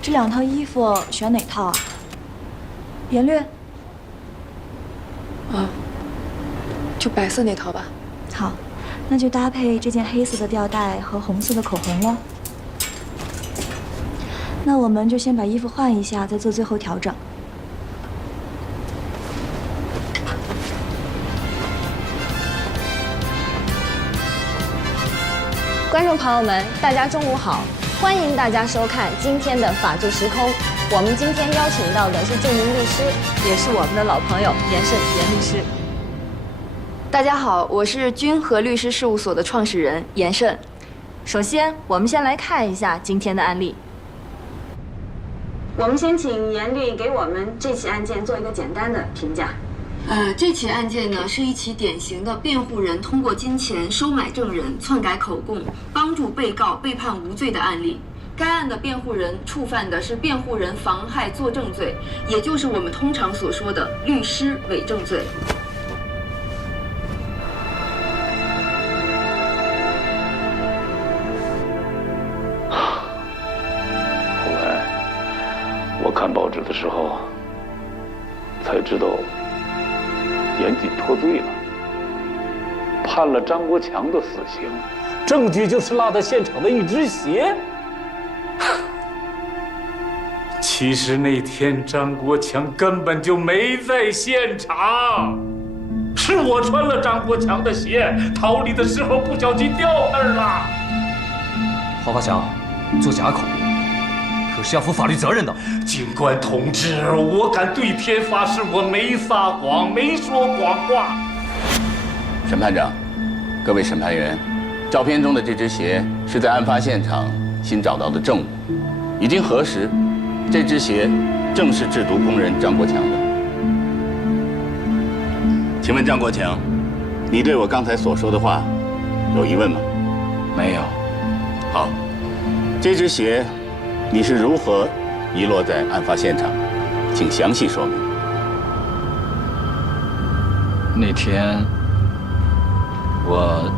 这2套衣服选哪套啊？颜律，就白色那套吧。好，那就搭配这件黑色的吊带和红色的口红了。那我们就先把衣服换一下，再做最后调整。观众朋友们，大家中午好，欢迎大家收看今天的《法治时空》。我们今天邀请到的是著名律师，也是我们的老朋友严胜严律师。大家好，我是君和律师事务所的创始人严胜。首先，我们先来看一下今天的案例。我们先请严律给我们这起案件做一个简单的评价。这起案件呢是一起典型的辩护人通过金钱收买证人、篡改口供，帮助被告被判无罪的案例。该案的辩护人触犯的是辩护人妨害作证罪，也就是我们通常所说的律师伪证罪。后来我看报纸的时候才知道严谨脱罪了，判了张国强的死刑，证据就是落在现场的一只鞋。其实那天张国强根本就没在现场，是我穿了张国强的鞋，逃离的时候不小心掉那儿了。黄发强，做假口可是要负法律责任的。警官同志，我敢对天发誓，我没撒谎，没说谎话。审判长，各位审判员，照片中的这只鞋是在案发现场新找到的证物，已经核实，这只鞋正是制毒工人张国强的。请问张国强，你对我刚才所说的话有疑问吗？没有。好，这只鞋你是如何遗落在案发现场？请详细说明。那天我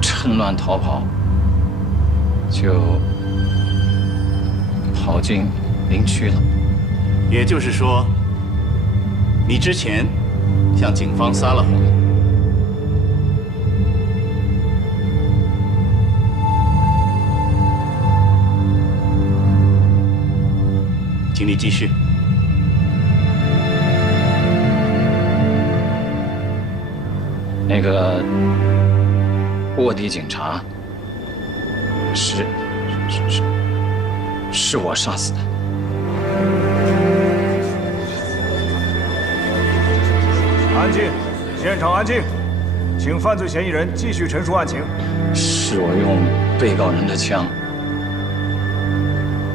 趁乱逃跑，就跑进林区了。也就是说，你之前向警方撒了谎。请你继续。那个卧底警察是我杀死的。安静，现场安静，请犯罪嫌疑人继续陈述案情。是我用被告人的枪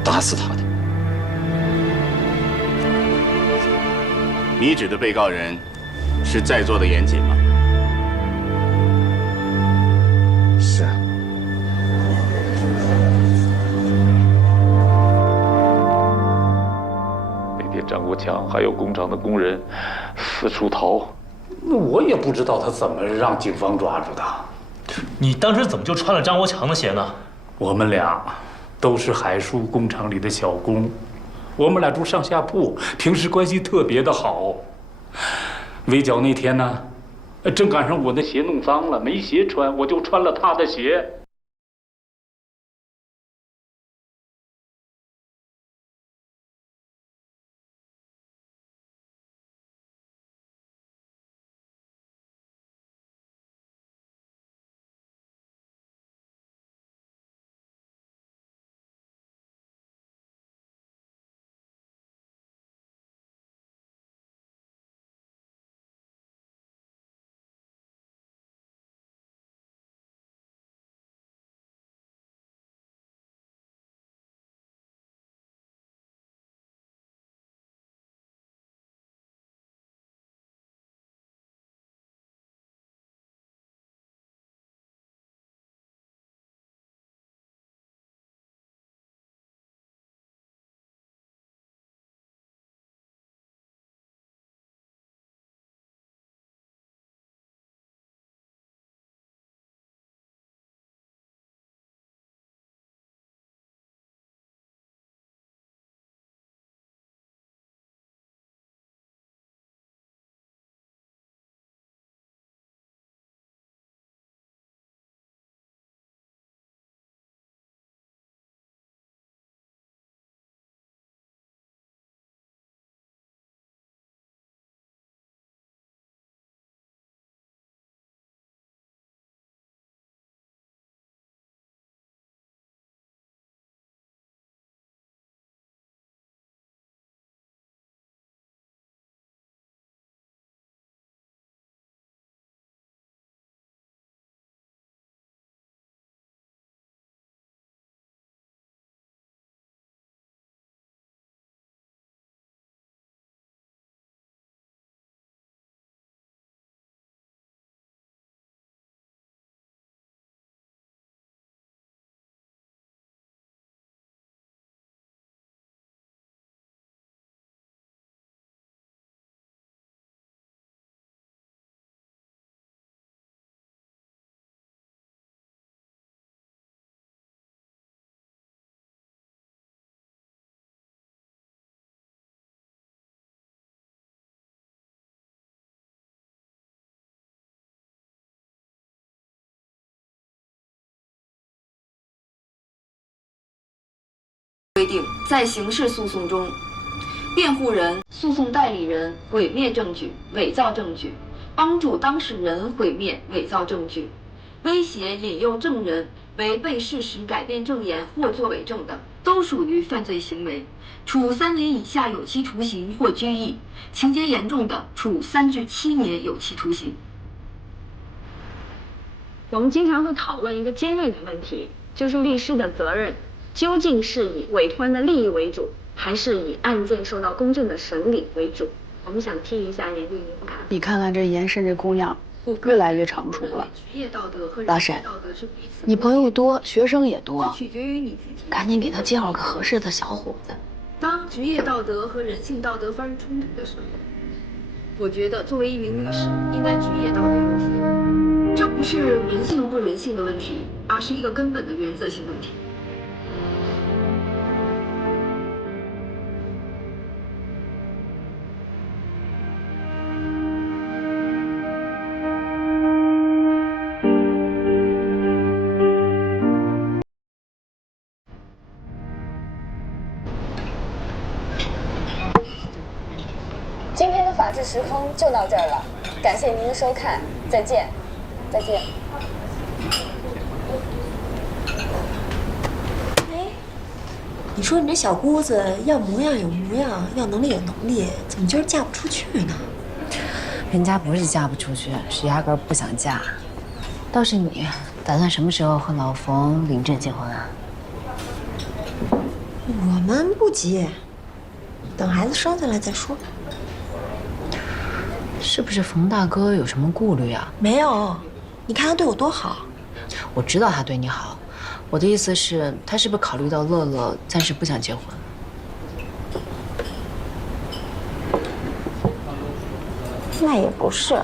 打死他的。你指的被告人是在座的严谨吗？是啊。那天张国强还有工厂的工人四处逃，那我也不知道他怎么让警方抓住的。你当时怎么就穿了张国强的鞋呢？我们俩都是海叔工厂里的小工。我们俩住上下铺，平时关系特别的好。围剿那天呢，正赶上我的鞋弄脏了，没鞋穿，我就穿了他的鞋。规定，在刑事诉讼中，辩护人、诉讼代理人毁灭证据、伪造证据，帮助当事人毁灭、伪造证据，威胁、引诱证人违背事实改变证言或作伪证的，都属于犯罪行为，处3年以下有期徒刑或拘役；情节严重的，处3至7年有期徒刑。我们经常会讨论一个尖锐的问题，就是律师的责任究竟是以委托人的利益为主，还是以案件受到公正的审理为主？我们想听一下严律师的看法。你看看这严慎这姑娘，越来越成熟了。大婶，你朋友多，学生也多，赶紧给她介绍个合适的小伙子。当职业道德和人性道德发生冲突的时候，我觉得作为一名律师，应该职业道德优先。这不是人性不人性的问题，而是一个根本的原则性问题。今天的法治时空就到这儿了，感谢您的收看，再见，再见。你说你这小姑子要模样有模样，要能力有能力，怎么就是嫁不出去呢？人家不是嫁不出去，是压根儿不想嫁。倒是你，打算什么时候和老冯领证结婚啊？我们不急，等孩子生下来再说。是不是冯大哥有什么顾虑啊？没有，你看他对我多好。我知道他对你好，我的意思是，他是不是考虑到乐乐暂时不想结婚？那也不是，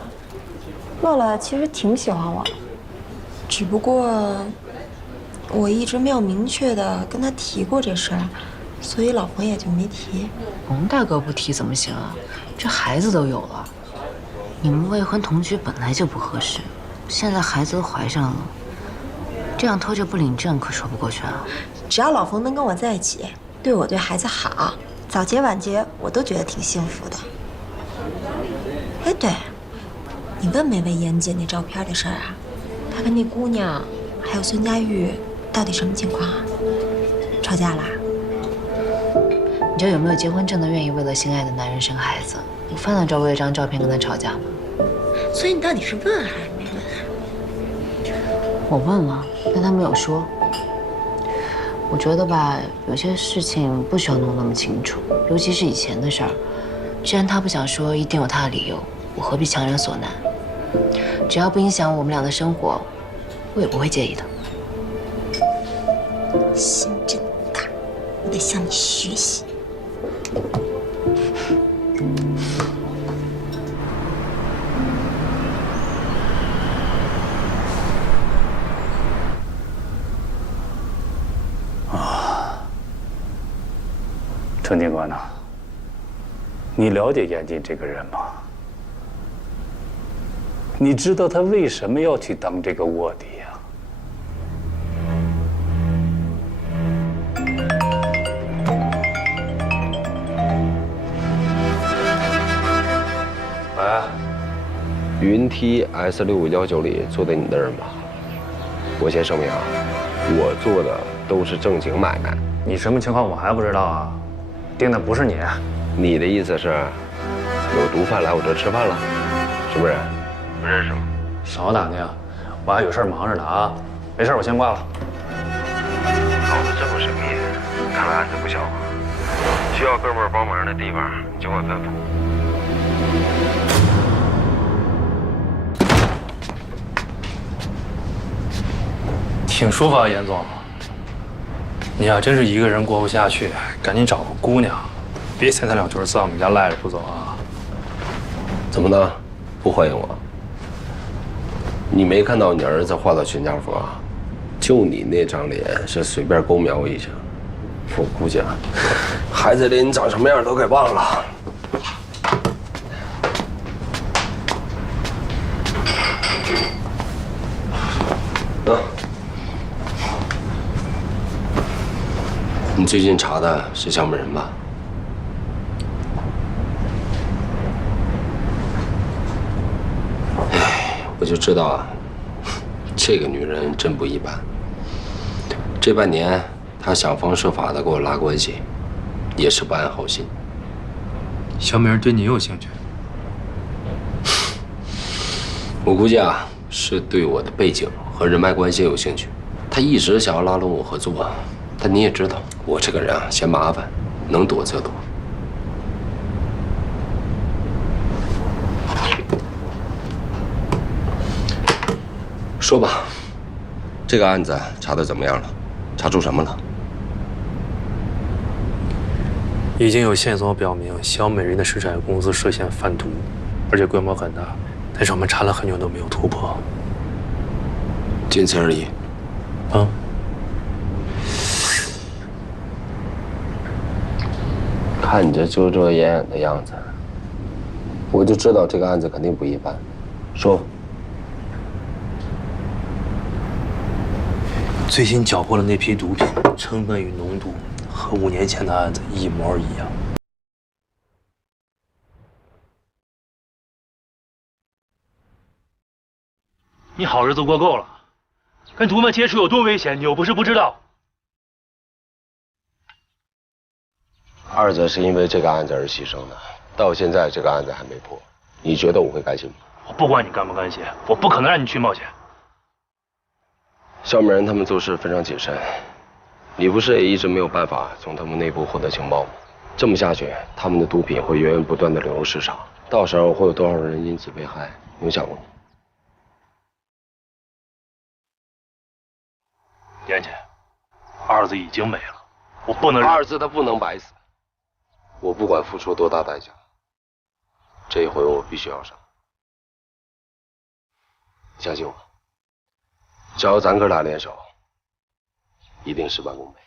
乐乐其实挺喜欢我的，只不过我一直没有明确的跟他提过这事儿，所以老冯也就没提。冯大哥不提怎么行啊？这孩子都有了。你们未婚同居本来就不合适，现在孩子都怀上了，这样拖着不领证可说不过去啊。只要老冯能跟我在一起，对我对孩子好，早结晚结我都觉得挺幸福的。哎，对，你问没问严姐那照片的事儿啊？她跟那姑娘还有孙佳玉到底什么情况啊？吵架啦？你知道有没有结婚证的愿意为了心爱的男人生孩子？你犯了周围一张照片跟他吵架吗？所以你到底是问还是没问啊？我问了，但他没有说。我觉得吧，有些事情不需要弄那么清楚，尤其是以前的事儿。既然他不想说，一定有他的理由，我何必强人所难？只要不影响我们俩的生活，我也不会介意的。心真大，我得向你学习。陈警官呐，你了解严谨这个人吗？你知道他为什么要去当这个卧底呀？喂，云梯 S6519里坐的你的人吧？我先声明啊，我做的都是正经买卖。你什么情况我还不知道啊？盯的不是你。你的意思是，有毒贩来我这吃饭了？什么人？不认识吗？少打听，我还有事忙着呢啊！没事，我先挂了。搞得这么神秘，看来案子不小。需要哥们儿帮忙的地方，尽管吩咐。挺舒服啊，严总。你要真是一个人过不下去，赶紧找个姑娘，别三两句在我们家赖着不走啊！怎么的，不欢迎我？你没看到你儿子画的全家福啊？就你那张脸是随便勾描一下，我估计啊，孩子连你长什么样都给忘了。你最近查的是小美人吧？哎，我就知道啊，这个女人真不一般。这半年，她想方设法的给我拉关系，也是不安好心。小美人对你有兴趣？我估计啊，是对我的背景和人脉关系有兴趣。她一直想要拉拢我合作，但你也知道，我这个人啊嫌麻烦，能躲则躲。说吧，这个案子查得怎么样了？查出什么了？已经有线索表明，小美人的水产公司涉嫌贩毒，而且规模很大，但是我们查了很久都没有突破，仅此而已。啊？看你这遮遮掩掩的样子，我就知道这个案子肯定不一般。说。最新缴获的那批毒品成分与浓度和5年前的案子一模一样。你好日子过够了，跟毒贩接触有多危险，你又不是不知道。二子是因为这个案子而牺牲的，到现在这个案子还没破，你觉得我会甘心吗？我不管你甘不甘心，我不可能让你去冒险。小美人他们做事非常谨慎，你不是也一直没有办法从他们内部获得情报吗？这么下去，他们的毒品会源源不断的流入市场，到时候会有多少人因此被害？你有想过吗？妍姐，二子已经没了，我不能让二子他不能白死，我不管付出多大代价，这一回我必须要上。相信我。只要咱哥俩联手，一定事半功倍。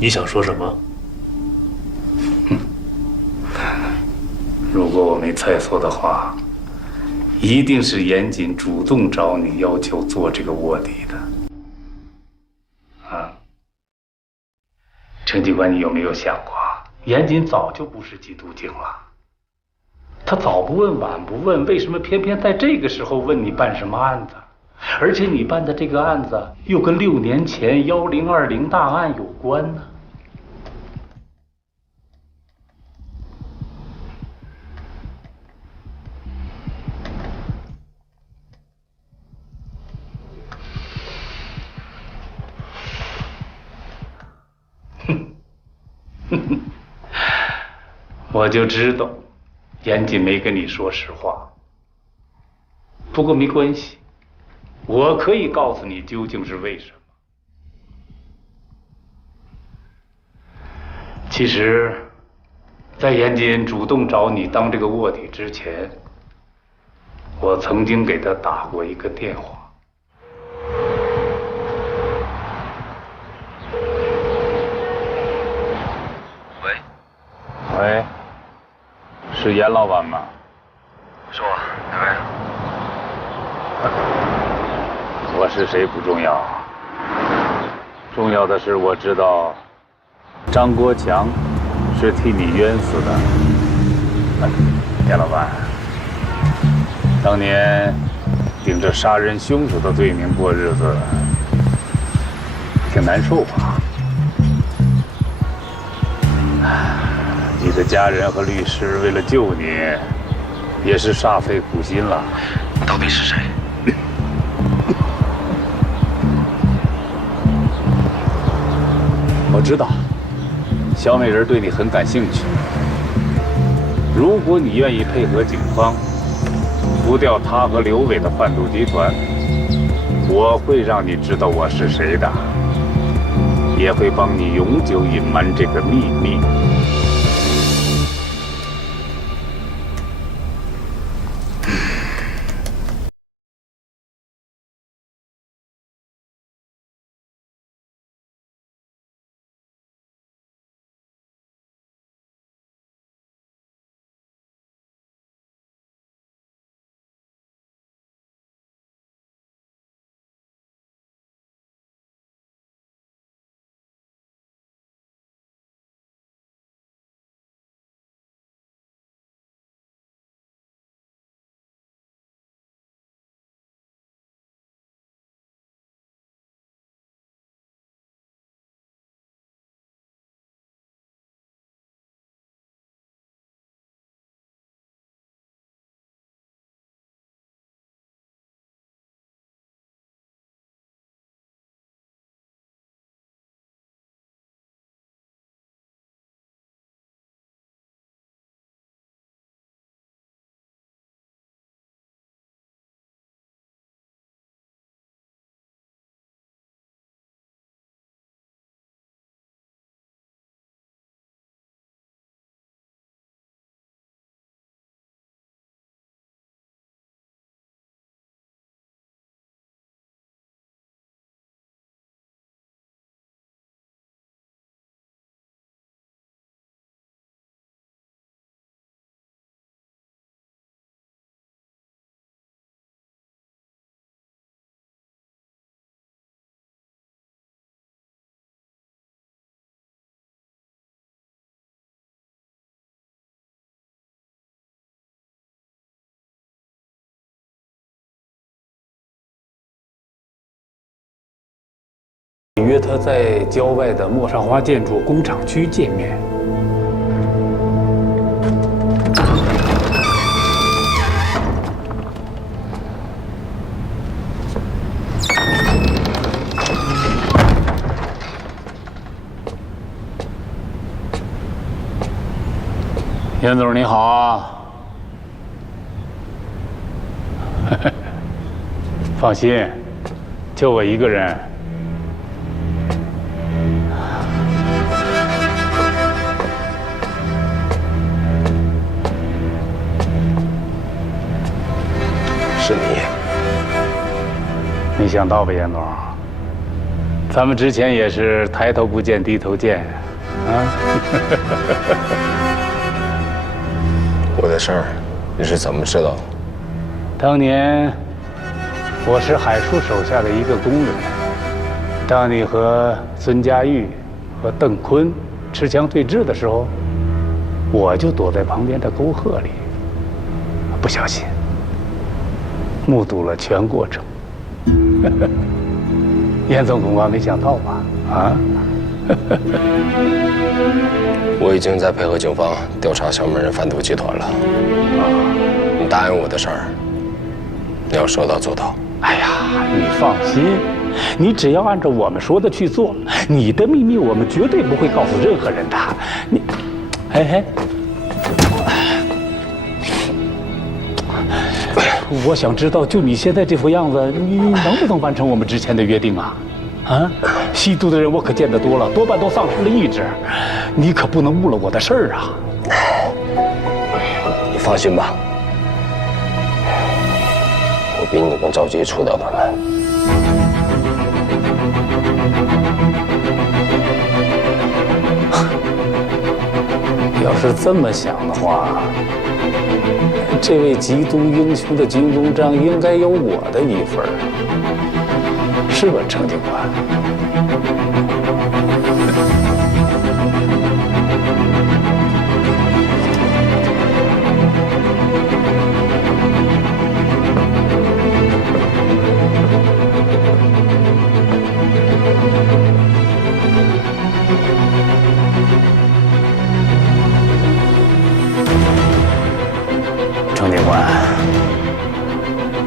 你想说什么？如果我没猜错的话，一定是严谨主动找你要求做这个卧底的。啊，陈警官，你有没有想过，严谨早就不是缉毒警了？他早不问晚不问，为什么偏偏在这个时候问你办什么案子？而且你办的这个案子又跟6年前1020大案有关呢？我就知道，严谨没跟你说实话。不过没关系，我可以告诉你究竟是为什么。其实，在严谨主动找你当这个卧底之前，我曾经给他打过一个电话。喂，是严老板吗？是我，哪位？我是谁不重要，重要的是我知道张国强是替你冤死的。严老板，当年顶着杀人凶手的罪名过日子，挺难受吧？你的家人和律师为了救你，也是煞费苦心了。到底是谁？我知道，小美人对你很感兴趣。如果你愿意配合警方，除掉他和刘伟的贩毒集团，我会让你知道我是谁的，也会帮你永久隐瞒这个秘密。约他在郊外的莫沙花建筑工厂区见面。严总你好啊！放心，就我一个人。是你？没想到吧，严总？咱们之前也是抬头不见低头见，啊！我的事儿，你是怎么知道？当年我是海叔手下的一个工人。当你和孙家玉和邓坤持枪对峙的时候，我就躲在旁边的沟壑里，不小心目睹了全过程。严总恐怕没想到吧？啊？我已经在配合警方调查小美人贩毒集团了。你答应我的事儿，你要说到做到。哎呀，你放心，你只要按照我们说的去做，你的秘密我们绝对不会告诉任何人的。你，哎，我想知道，就你现在这副样子，你能不能完成我们之前的约定啊？啊，吸毒的人我可见得多了，多半都丧失了意志，你可不能误了我的事儿啊！你放心吧，我比你更着急除掉他们。要是这么想的话，这位缉毒英雄的军功章应该有我的一份儿，是吧，程警官？程警官，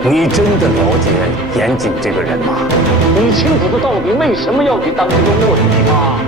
你真的了解严谨这个人吗？你清楚他到底为什么要去当这个卧底吗？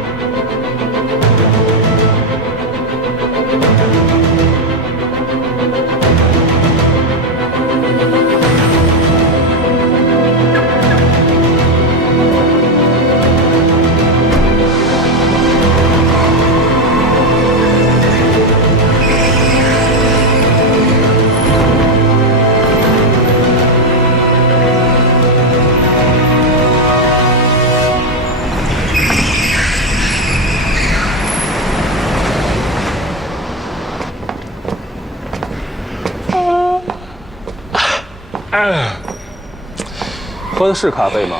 喝的是咖啡吗？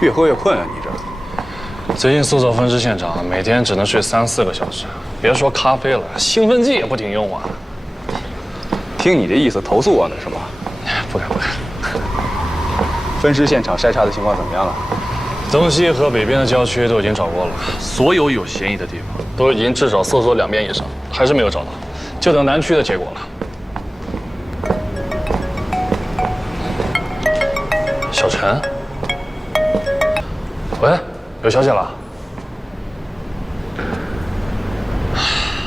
越喝越困啊！你这最近搜索分尸现场，每天只能睡3、4个小时，别说咖啡了，兴奋剂也不顶用啊。听你的意思，投诉我呢是吗？不敢不敢。分尸现场筛查的情况怎么样了？东西和北边的郊区都已经找过了，所有有嫌疑的地方都已经至少搜索2遍以上，还是没有找到，就等南区的结果了。小陈，喂，有消息了？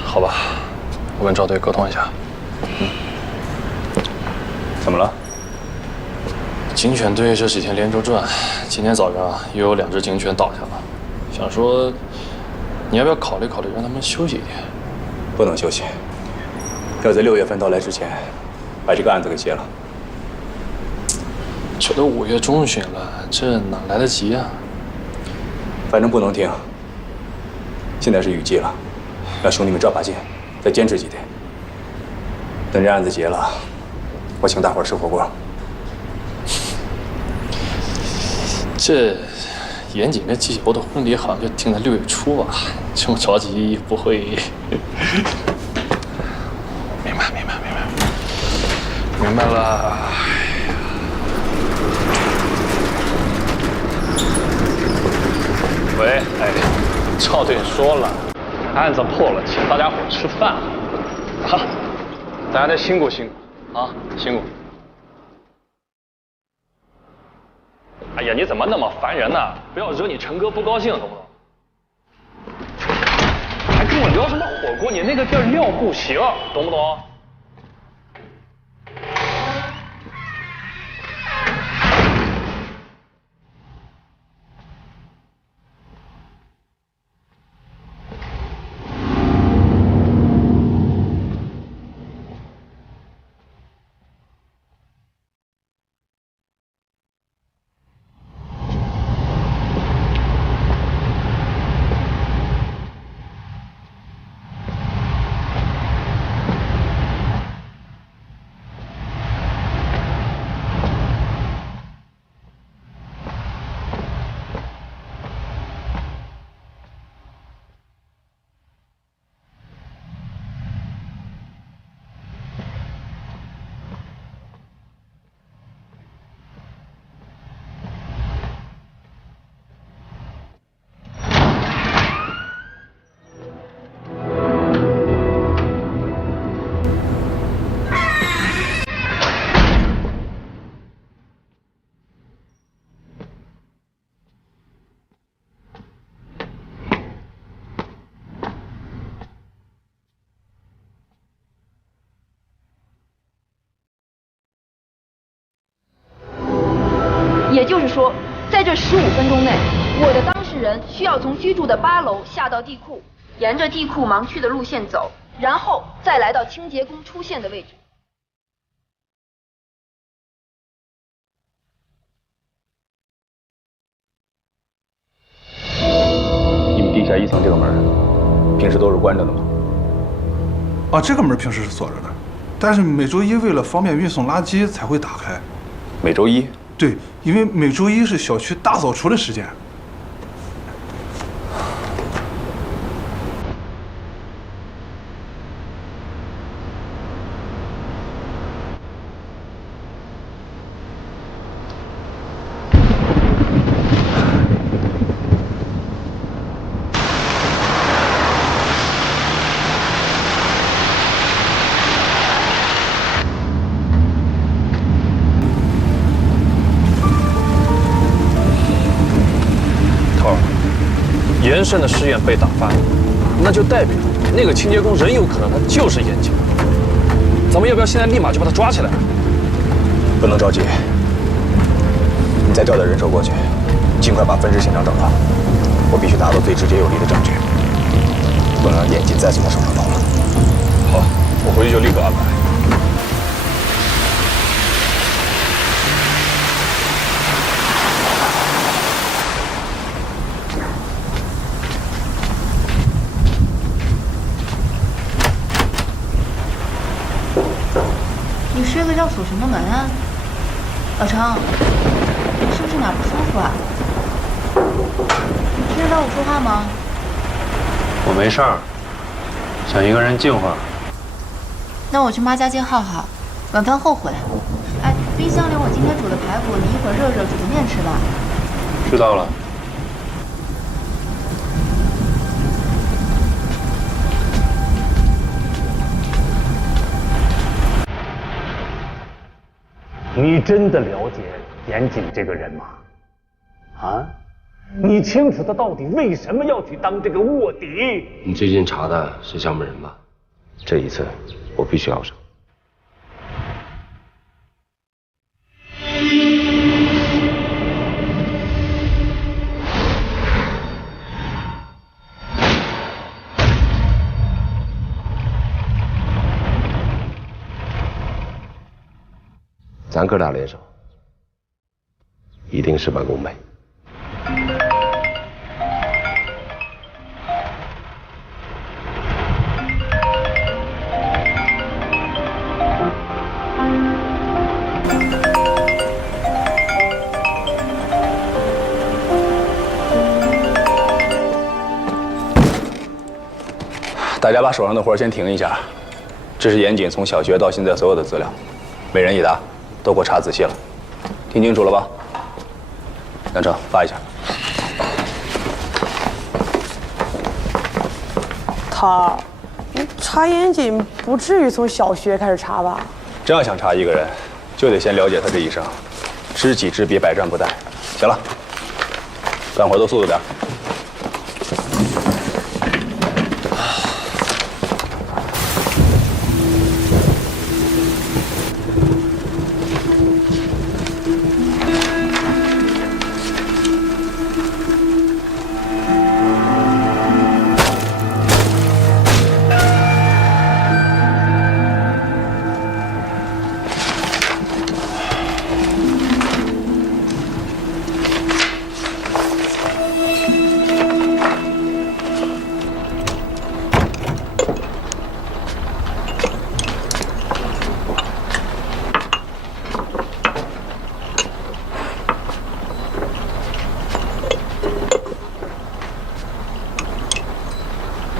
好吧，我跟赵队沟通一下。怎么了？警犬队这几天连轴转，今天早上又有2只警犬倒下了。想说，你要不要考虑考虑让他们休息一天？不能休息，要在6月份到来之前，把这个案子给结了。这都5月中旬了，这哪来得及啊？反正不能停。现在是雨季了，让兄弟们抓把劲，再坚持几天。等这案子结了，我请大伙儿吃火锅。这严谨跟季晓的婚礼好像就定在6月初吧？这么着急不会？明白了。说了，案子破了，请大家伙吃饭。好，大家再辛苦辛苦啊，辛苦。哎呀，你怎么那么烦人呢？不要惹你陈哥不高兴，懂不懂？还跟我聊什么火锅？你那个地儿料不行，懂不懂？也就是说，在这15分钟内，我的当事人需要从居住的8楼下到地库，沿着地库盲区的路线走，然后再来到清洁工出现的位置。你们地下1层这个门，平时都是关着的吗？啊，这个门平时是锁着的，但是每周一为了方便运送垃圾才会打开。每周一？对，因为每周一是小区大扫除的时间。严慎的试验被打翻了，那就代表那个清洁工人有可能他就是严警。咱们要不要现在立马就把他抓起来？不能着急，你再调点人手过去，尽快把分尸现场找到。我必须拿到最直接有力的证据，不能让严谨再次从手上跑了。好，我回去就立刻安排。你睡个觉锁什么门啊？老程，你是不是哪不舒服啊？你听得到我说话吗？我没事儿，想一个人静会儿。那我去妈家接浩浩，晚饭后回来。哎，冰箱里我今天煮的排骨，你一会儿热热煮个面吃吧。知道了。你真的了解严谨这个人吗？啊？你清楚他到底为什么要去当这个卧底？你最近查的是项目人吧？这一次我必须要上。咱哥俩联手，一定事半功倍。大家把手上的活先停一下，这是严谨从小学到现在所有的资料，每人一沓，都给我查仔细了，听清楚了吧？杨成，发一下。涛儿，查眼睛不至于从小学开始查吧？真要想查一个人，就得先了解他这一生，知己知彼，百战不殆。行了，干活都速度点。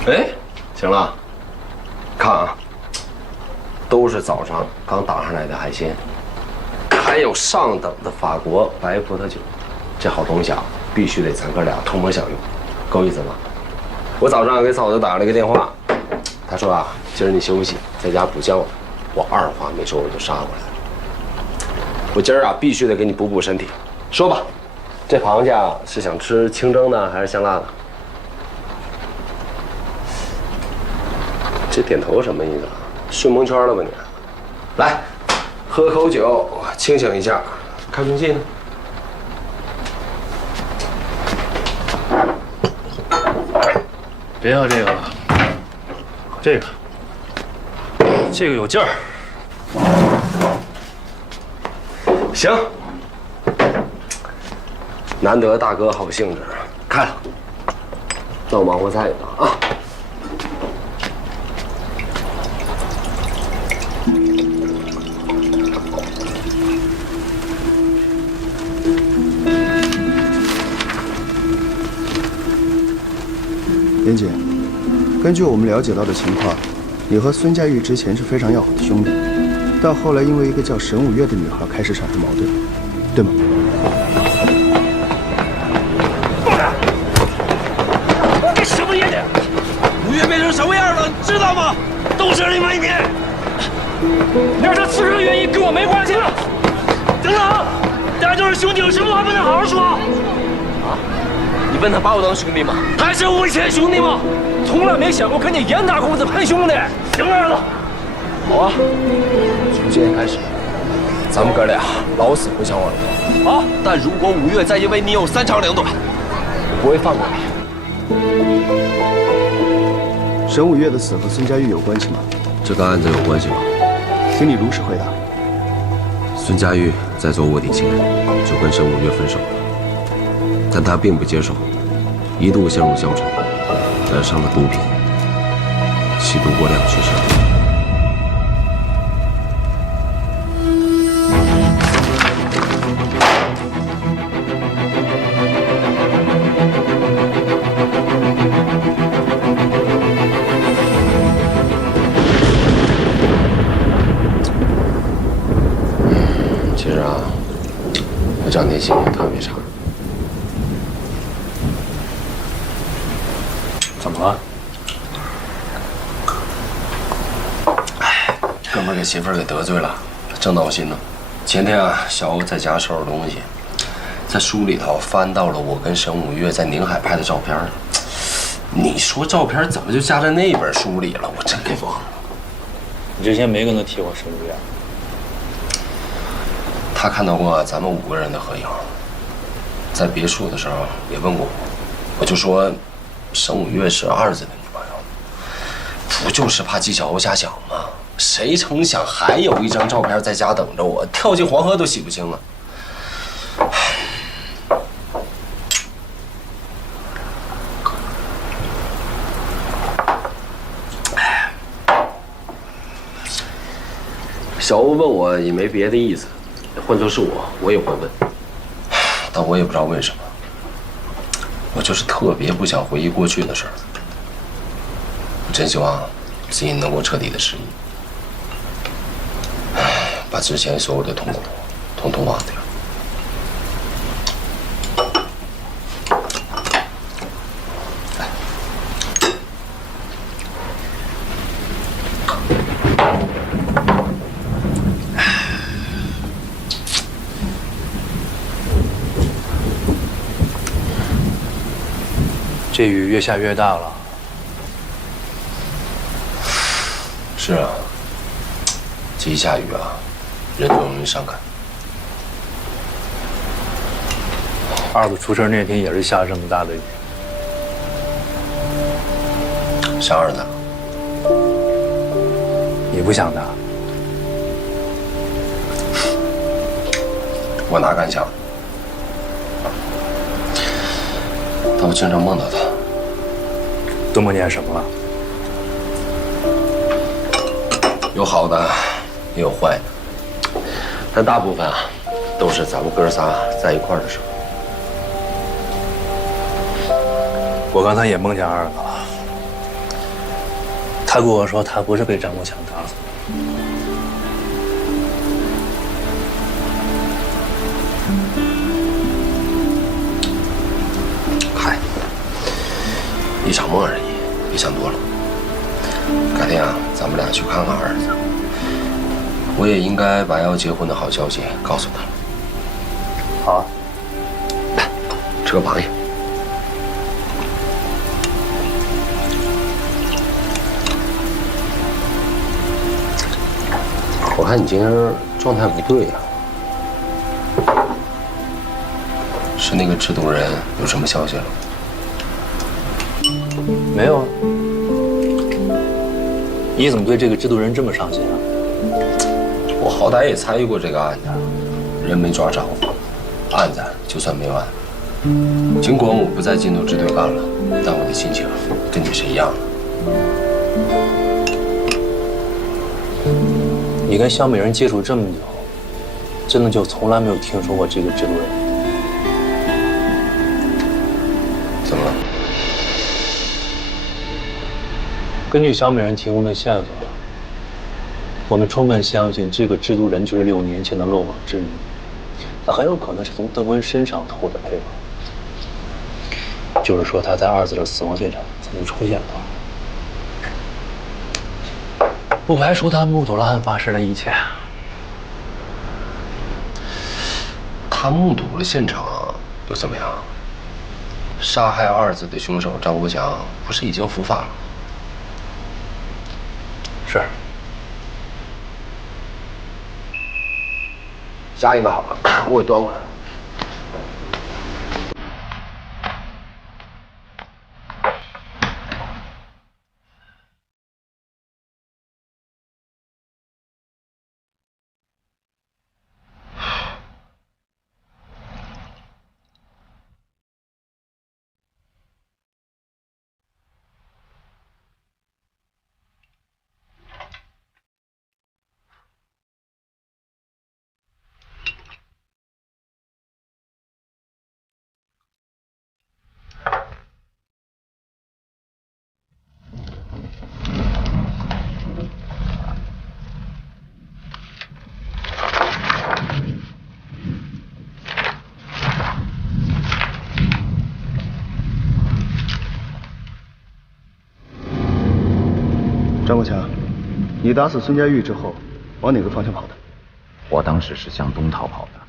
哎，行了，看啊，都是早上刚打上来的海鲜，还有上等的法国白葡萄酒，这好东西啊，必须得咱哥俩同谋享用，够意思吗？我早上给嫂子打了个电话，她说啊，今儿你休息，在家补觉呢，我二话没说我就杀过来了。我今儿啊必须得给你补补身体，说吧，这螃蟹是想吃清蒸的还是香辣的？这点头什么意思啊？顺蒙圈了吧你？来，喝口酒，清醒一下。开空气呢？别要这个了，这个有劲儿。行，难得大哥好兴致，开了。那我忙活菜吧啊。严姐，根据我们了解到的情况，你和孙佳玉之前是非常要好的兄弟，到后来因为一个叫沈五月的女孩开始产生矛盾，对吗？你什么爷爷？五月变成什么样了，你知道吗？都是因为你。要是此事的原因跟我没关系了。等等，大家都是兄弟，有什么话不能好好说？啊？你问他把我当兄弟吗？还是我以前兄弟吗？从来没想过跟你严大公子配兄弟。行了，儿子。好啊，从今天开始，咱们哥俩老死不相往来。好，但如果五月再因为你有三长两短，我不会放过你。沈五月的死和孙佳玉有关系吗？这跟案子有关系吗？请你如实回答。孙佳玉在做卧底前就跟沈五月分手了，但她并不接受，一度陷入消沉，染上了毒品，吸毒过量去世。其实啊，我这两天心情特别差。怎么了？哎，哥们儿给媳妇儿给得罪了，正闹心呢。前天啊，小欧在家收拾东西，在书里头翻到了我跟沈五月在宁海拍的照片。你说照片怎么就夹在那本书里了？我真给忘了。你之前没跟他提过沈五月？他看到过咱们5个人的合影，在别墅的时候也问过我，我就说沈五月是二子的女朋友，不就是怕纪晓欧瞎想吗？谁成想还有一张照片在家等着我，跳进黄河都洗不清了。小欧问我也没别的意思，换作是我也会问，但我也不知道为什么，我就是特别不想回忆过去的事儿。我真希望自己能够彻底的失忆，把之前所有的痛苦统统忘掉。这雨越下越大了。是啊，这一下雨啊，人就容易伤感。二子出事那天也是下这么大的雨。想二子？你不想他？我哪敢想？但我经常梦到他。都梦见什么了？有好的，也有坏的，但大部分啊，都是咱们哥仨在一块儿的时候。我刚才也梦见二子了，他跟我说他不是被张国强打死的。嗨，一场梦而已，别想多了。改天啊，咱们俩去看看儿子。我也应该把要结婚的好消息告诉他。好啊，来，吃个螃蟹。我看你今天状态不对呀，是那个制毒人有什么消息了？没有啊。你怎么对这个制毒人这么上心啊？我好歹也参与过这个案子，人没抓着，案子就算没完。尽管我不在禁毒支队干了，但我的心情跟你是一样的。你跟肖美人接触这么久，真的就从来没有听说过这个制毒人？怎么了？根据小美人提供的线索，我们充分相信这个制毒人就是6年前的漏网之鱼，他很有可能是从邓辉身上偷的配方，就是说他在二子的死亡现场曾经出现过，不排除他目睹了案发时的一切。他目睹了现场又怎么样？杀害二子的凶手张国强不是已经伏法了？是。下一个好了，我给端过来。张国强，你打死孙佳玉之后，往哪个方向跑的？我当时是向东逃跑的。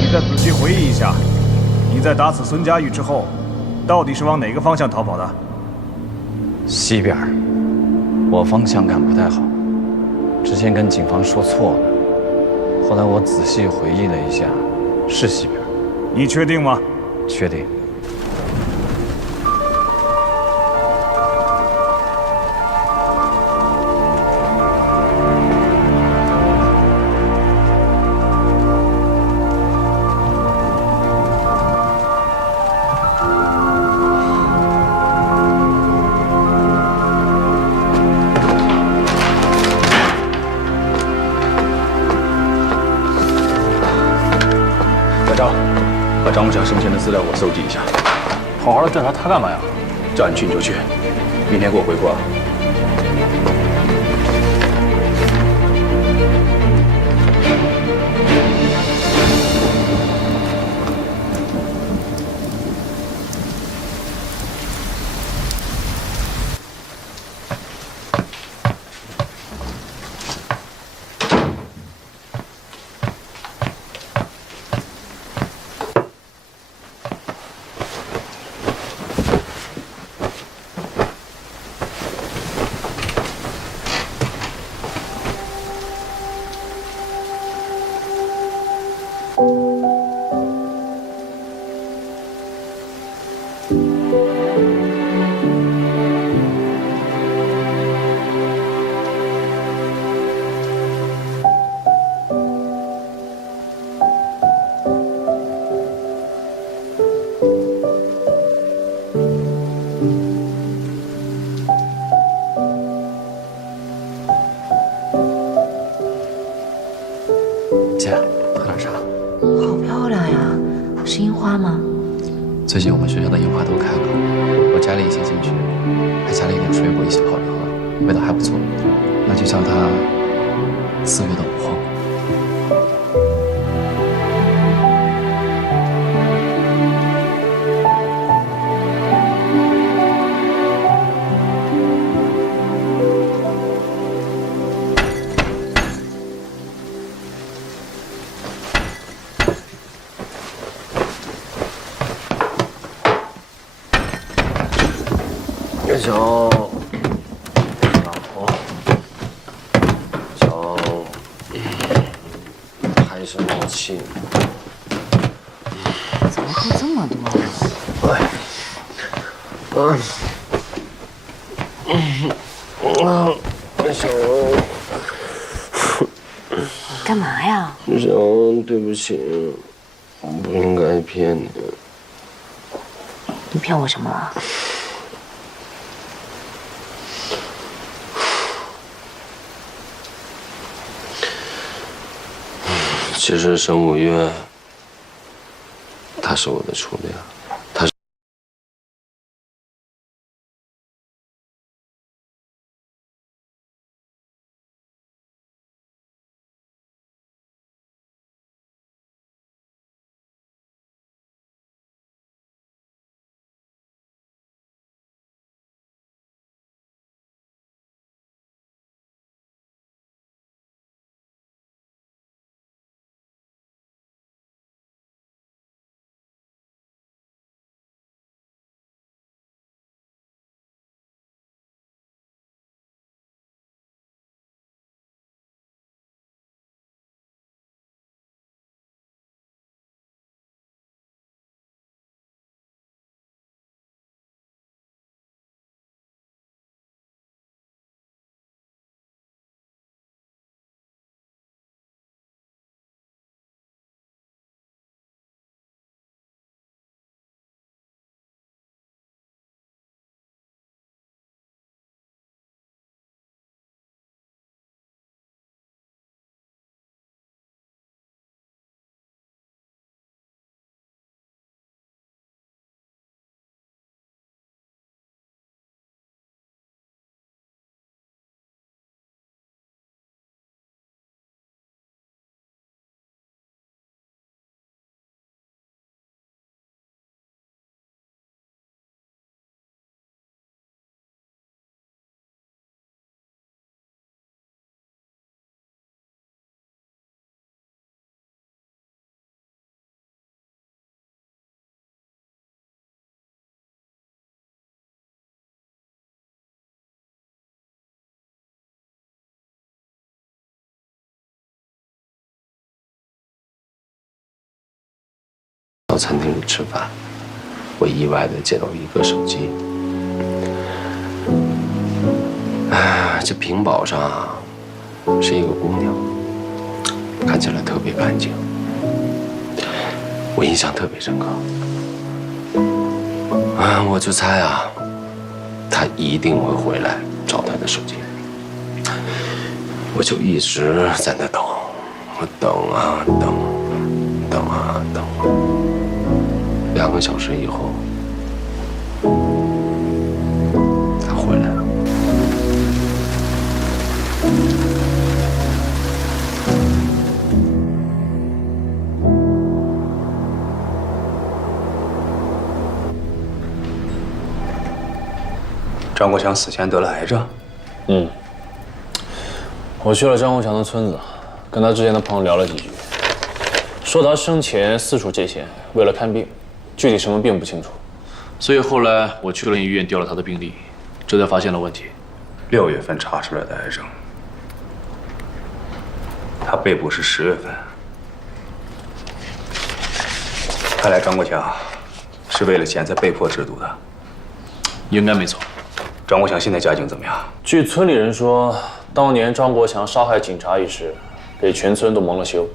你再仔细回忆一下，你在打死孙佳玉之后，到底是往哪个方向逃跑的？西边，我方向感不太好，之前跟警方说错了，后来我仔细回忆了一下，是西边。你确定吗？确定。把张国强生前的资料给我搜集一下。好好的调查他干嘛呀？叫你去你就去，明天给我回复啊。是樱花吗？最近我们学校的樱花都开了，我摘了一些进去，还加了一点水果一起泡着喝，味道还不错。那就叫它4月的午后。小，还是没气。怎么喝这么多？小，干嘛呀？小，对不起，我不应该骗你。你骗我什么了？其实沈五月，他是我的初恋，他是。到餐厅里吃饭，我意外的捡到一个手机。这屏保上是一个姑娘，看起来特别干净，我印象特别深刻。我就猜啊，她一定会回来找她的手机。我就一直在那等，我等啊等，等啊等。2个小时以后，他回来了。张国强死前得了癌症。我去了张国强的村子，跟他之前的朋友聊了几句，说他生前四处借钱，为了看病。具体什么病不清楚，所以后来我去了医院调了他的病历，这才发现了问题。6月份查出来的癌症，他被捕是10月份。看来张国强是为了钱才被迫制毒的，应该没错。张国强现在家境怎么样？据村里人说，当年张国强杀害警察一事，给全村都蒙了羞。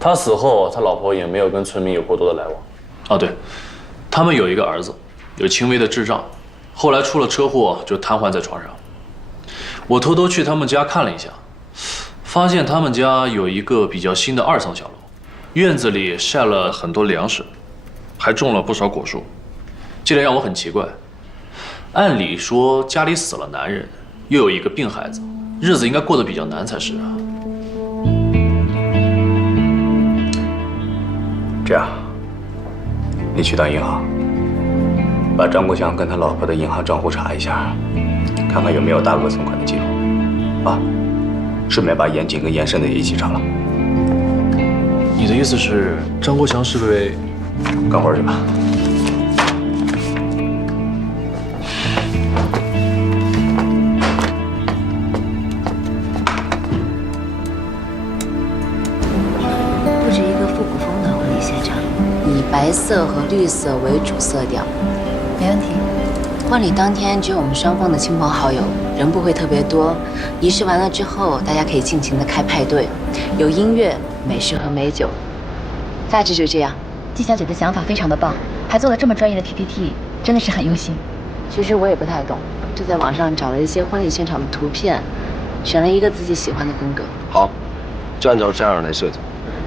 他死后，他老婆也没有跟村民有过多的来往。哦，对，他们有一个儿子，有轻微的智障，后来出了车祸就瘫痪在床上。我偷偷去他们家看了一下，发现他们家有一个比较新的2层小楼，院子里晒了很多粮食，还种了不少果树，这点让我很奇怪。按理说家里死了男人，又有一个病孩子，日子应该过得比较难才是啊。这样，你去趟银行，把张国强跟他老婆的银行账户查一下，看看有没有大额存款的记录，啊，顺便把严谨跟严慎的也一起查了。你的意思是张国强是被……干活去吧。布置一个复古风的婚礼现场，以白色和绿色为主色调。没问题。婚礼当天只有我们双方的亲朋好友，人不会特别多。仪式完了之后，大家可以尽情的开派对，有音乐、美食和美酒。大致就这样。季小姐的想法非常的棒，还做了这么专业的 PPT， 真的是很用心。其实我也不太懂，就在网上找了一些婚礼现场的图片，选了一个自己喜欢的风格。好，就按照这样来设计。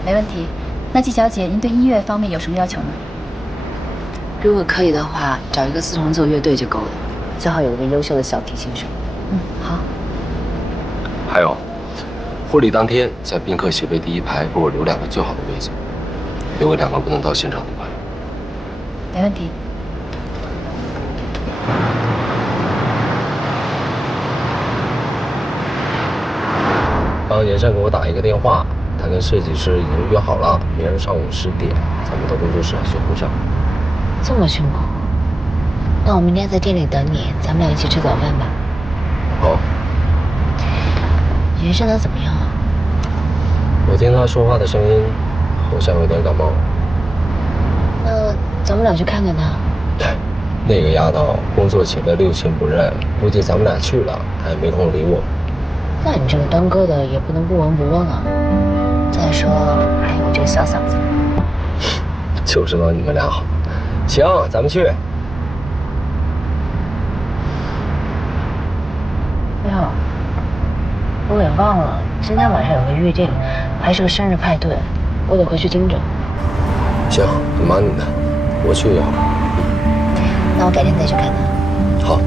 没问题。那季小姐，您对音乐方面有什么要求呢？如果可以的话，找一个4重奏乐队就够了，最好有一个优秀的小提琴手。好。还有，婚礼当天在宾客席位第一排给我留2个最好的位置，留给2个不能到现场的朋友。没问题。刚严善给我打一个电话，他跟设计师已经约好了，明天上午10点，咱们到工作室去婚纱。这么凶猛？那我明天在店里等你，咱们俩一起吃早饭吧。好。严善他怎么样啊？我听他说话的声音，好像有点感冒。那咱们俩去看看他。那个丫头工作请得六亲不认，估计咱们俩去了，她也没空理我。那你这个当哥的也不能不闻不问啊。再说还有这个小嗓子。就知道你们俩好。行，咱们去。哎呦，我给忘了，今天晚上有个预定，还是个生日派对，我得回去盯着。行，你忙你的，我去就好。那我改天再去看他。好。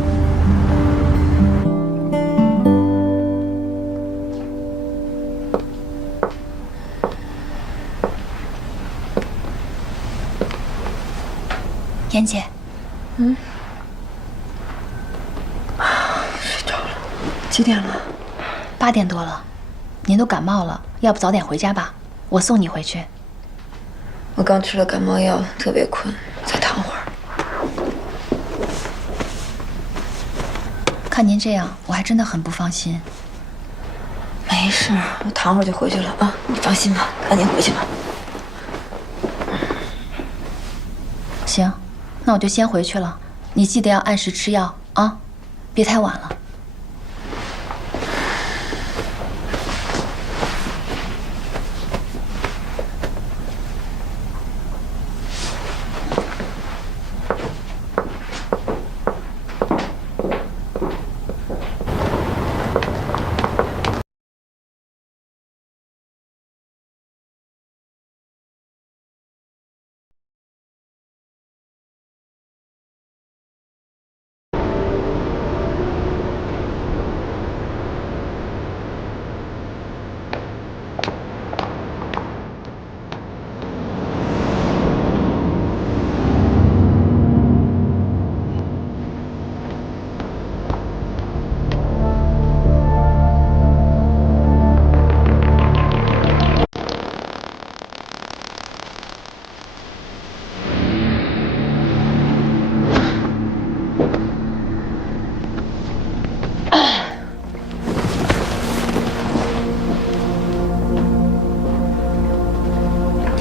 妍姐，睡着了。几点了？8点多了。您都感冒了，要不早点回家吧？我送你回去。我刚吃了感冒药，特别困，再躺会儿。看您这样，我还真的很不放心。没事，我躺会儿就回去了啊，你放心吧，赶紧回去吧。行，那我就先回去了。你记得要按时吃药啊，别太晚了。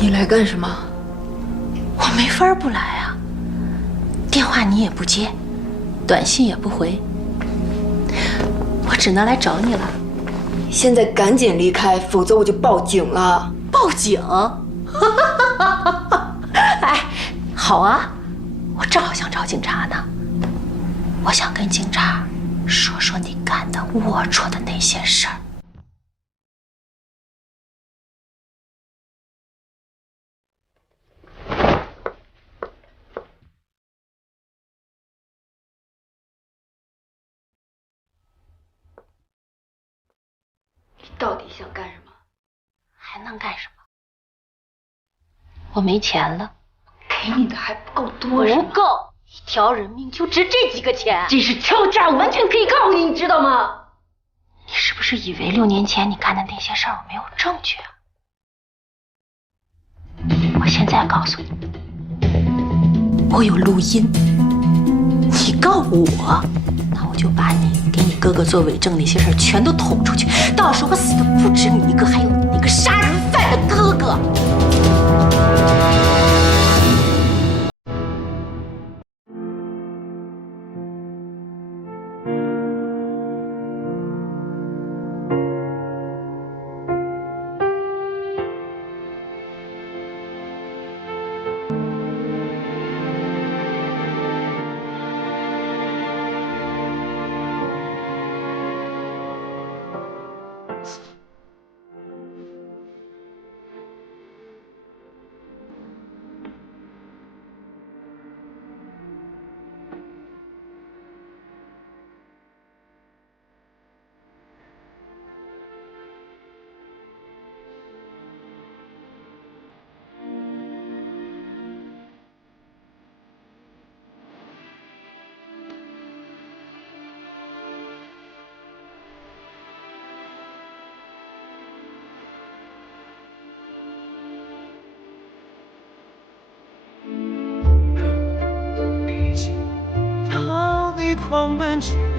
你来干什么？我没法不来啊，电话你也不接，短信也不回，我只能来找你了。现在赶紧离开，否则我就报警了。报警？哎，好啊，我正好想找警察呢。我想跟警察说说你干的龌龊的那些事儿。到底想干什么？还能干什么？我没钱了，给你的还不够多是吗？不够，一条人命就值这几个钱。这是敲诈，我完全可以告你，你知道吗？你是不是以为6年前你干的那些事儿我没有证据啊？我现在告诉你，我有录音。你告我，那我就把你给你哥哥做伪证那些事儿全都捅出去，到时候我死的不止你一个，还有你那个杀人犯的哥哥。狂奔。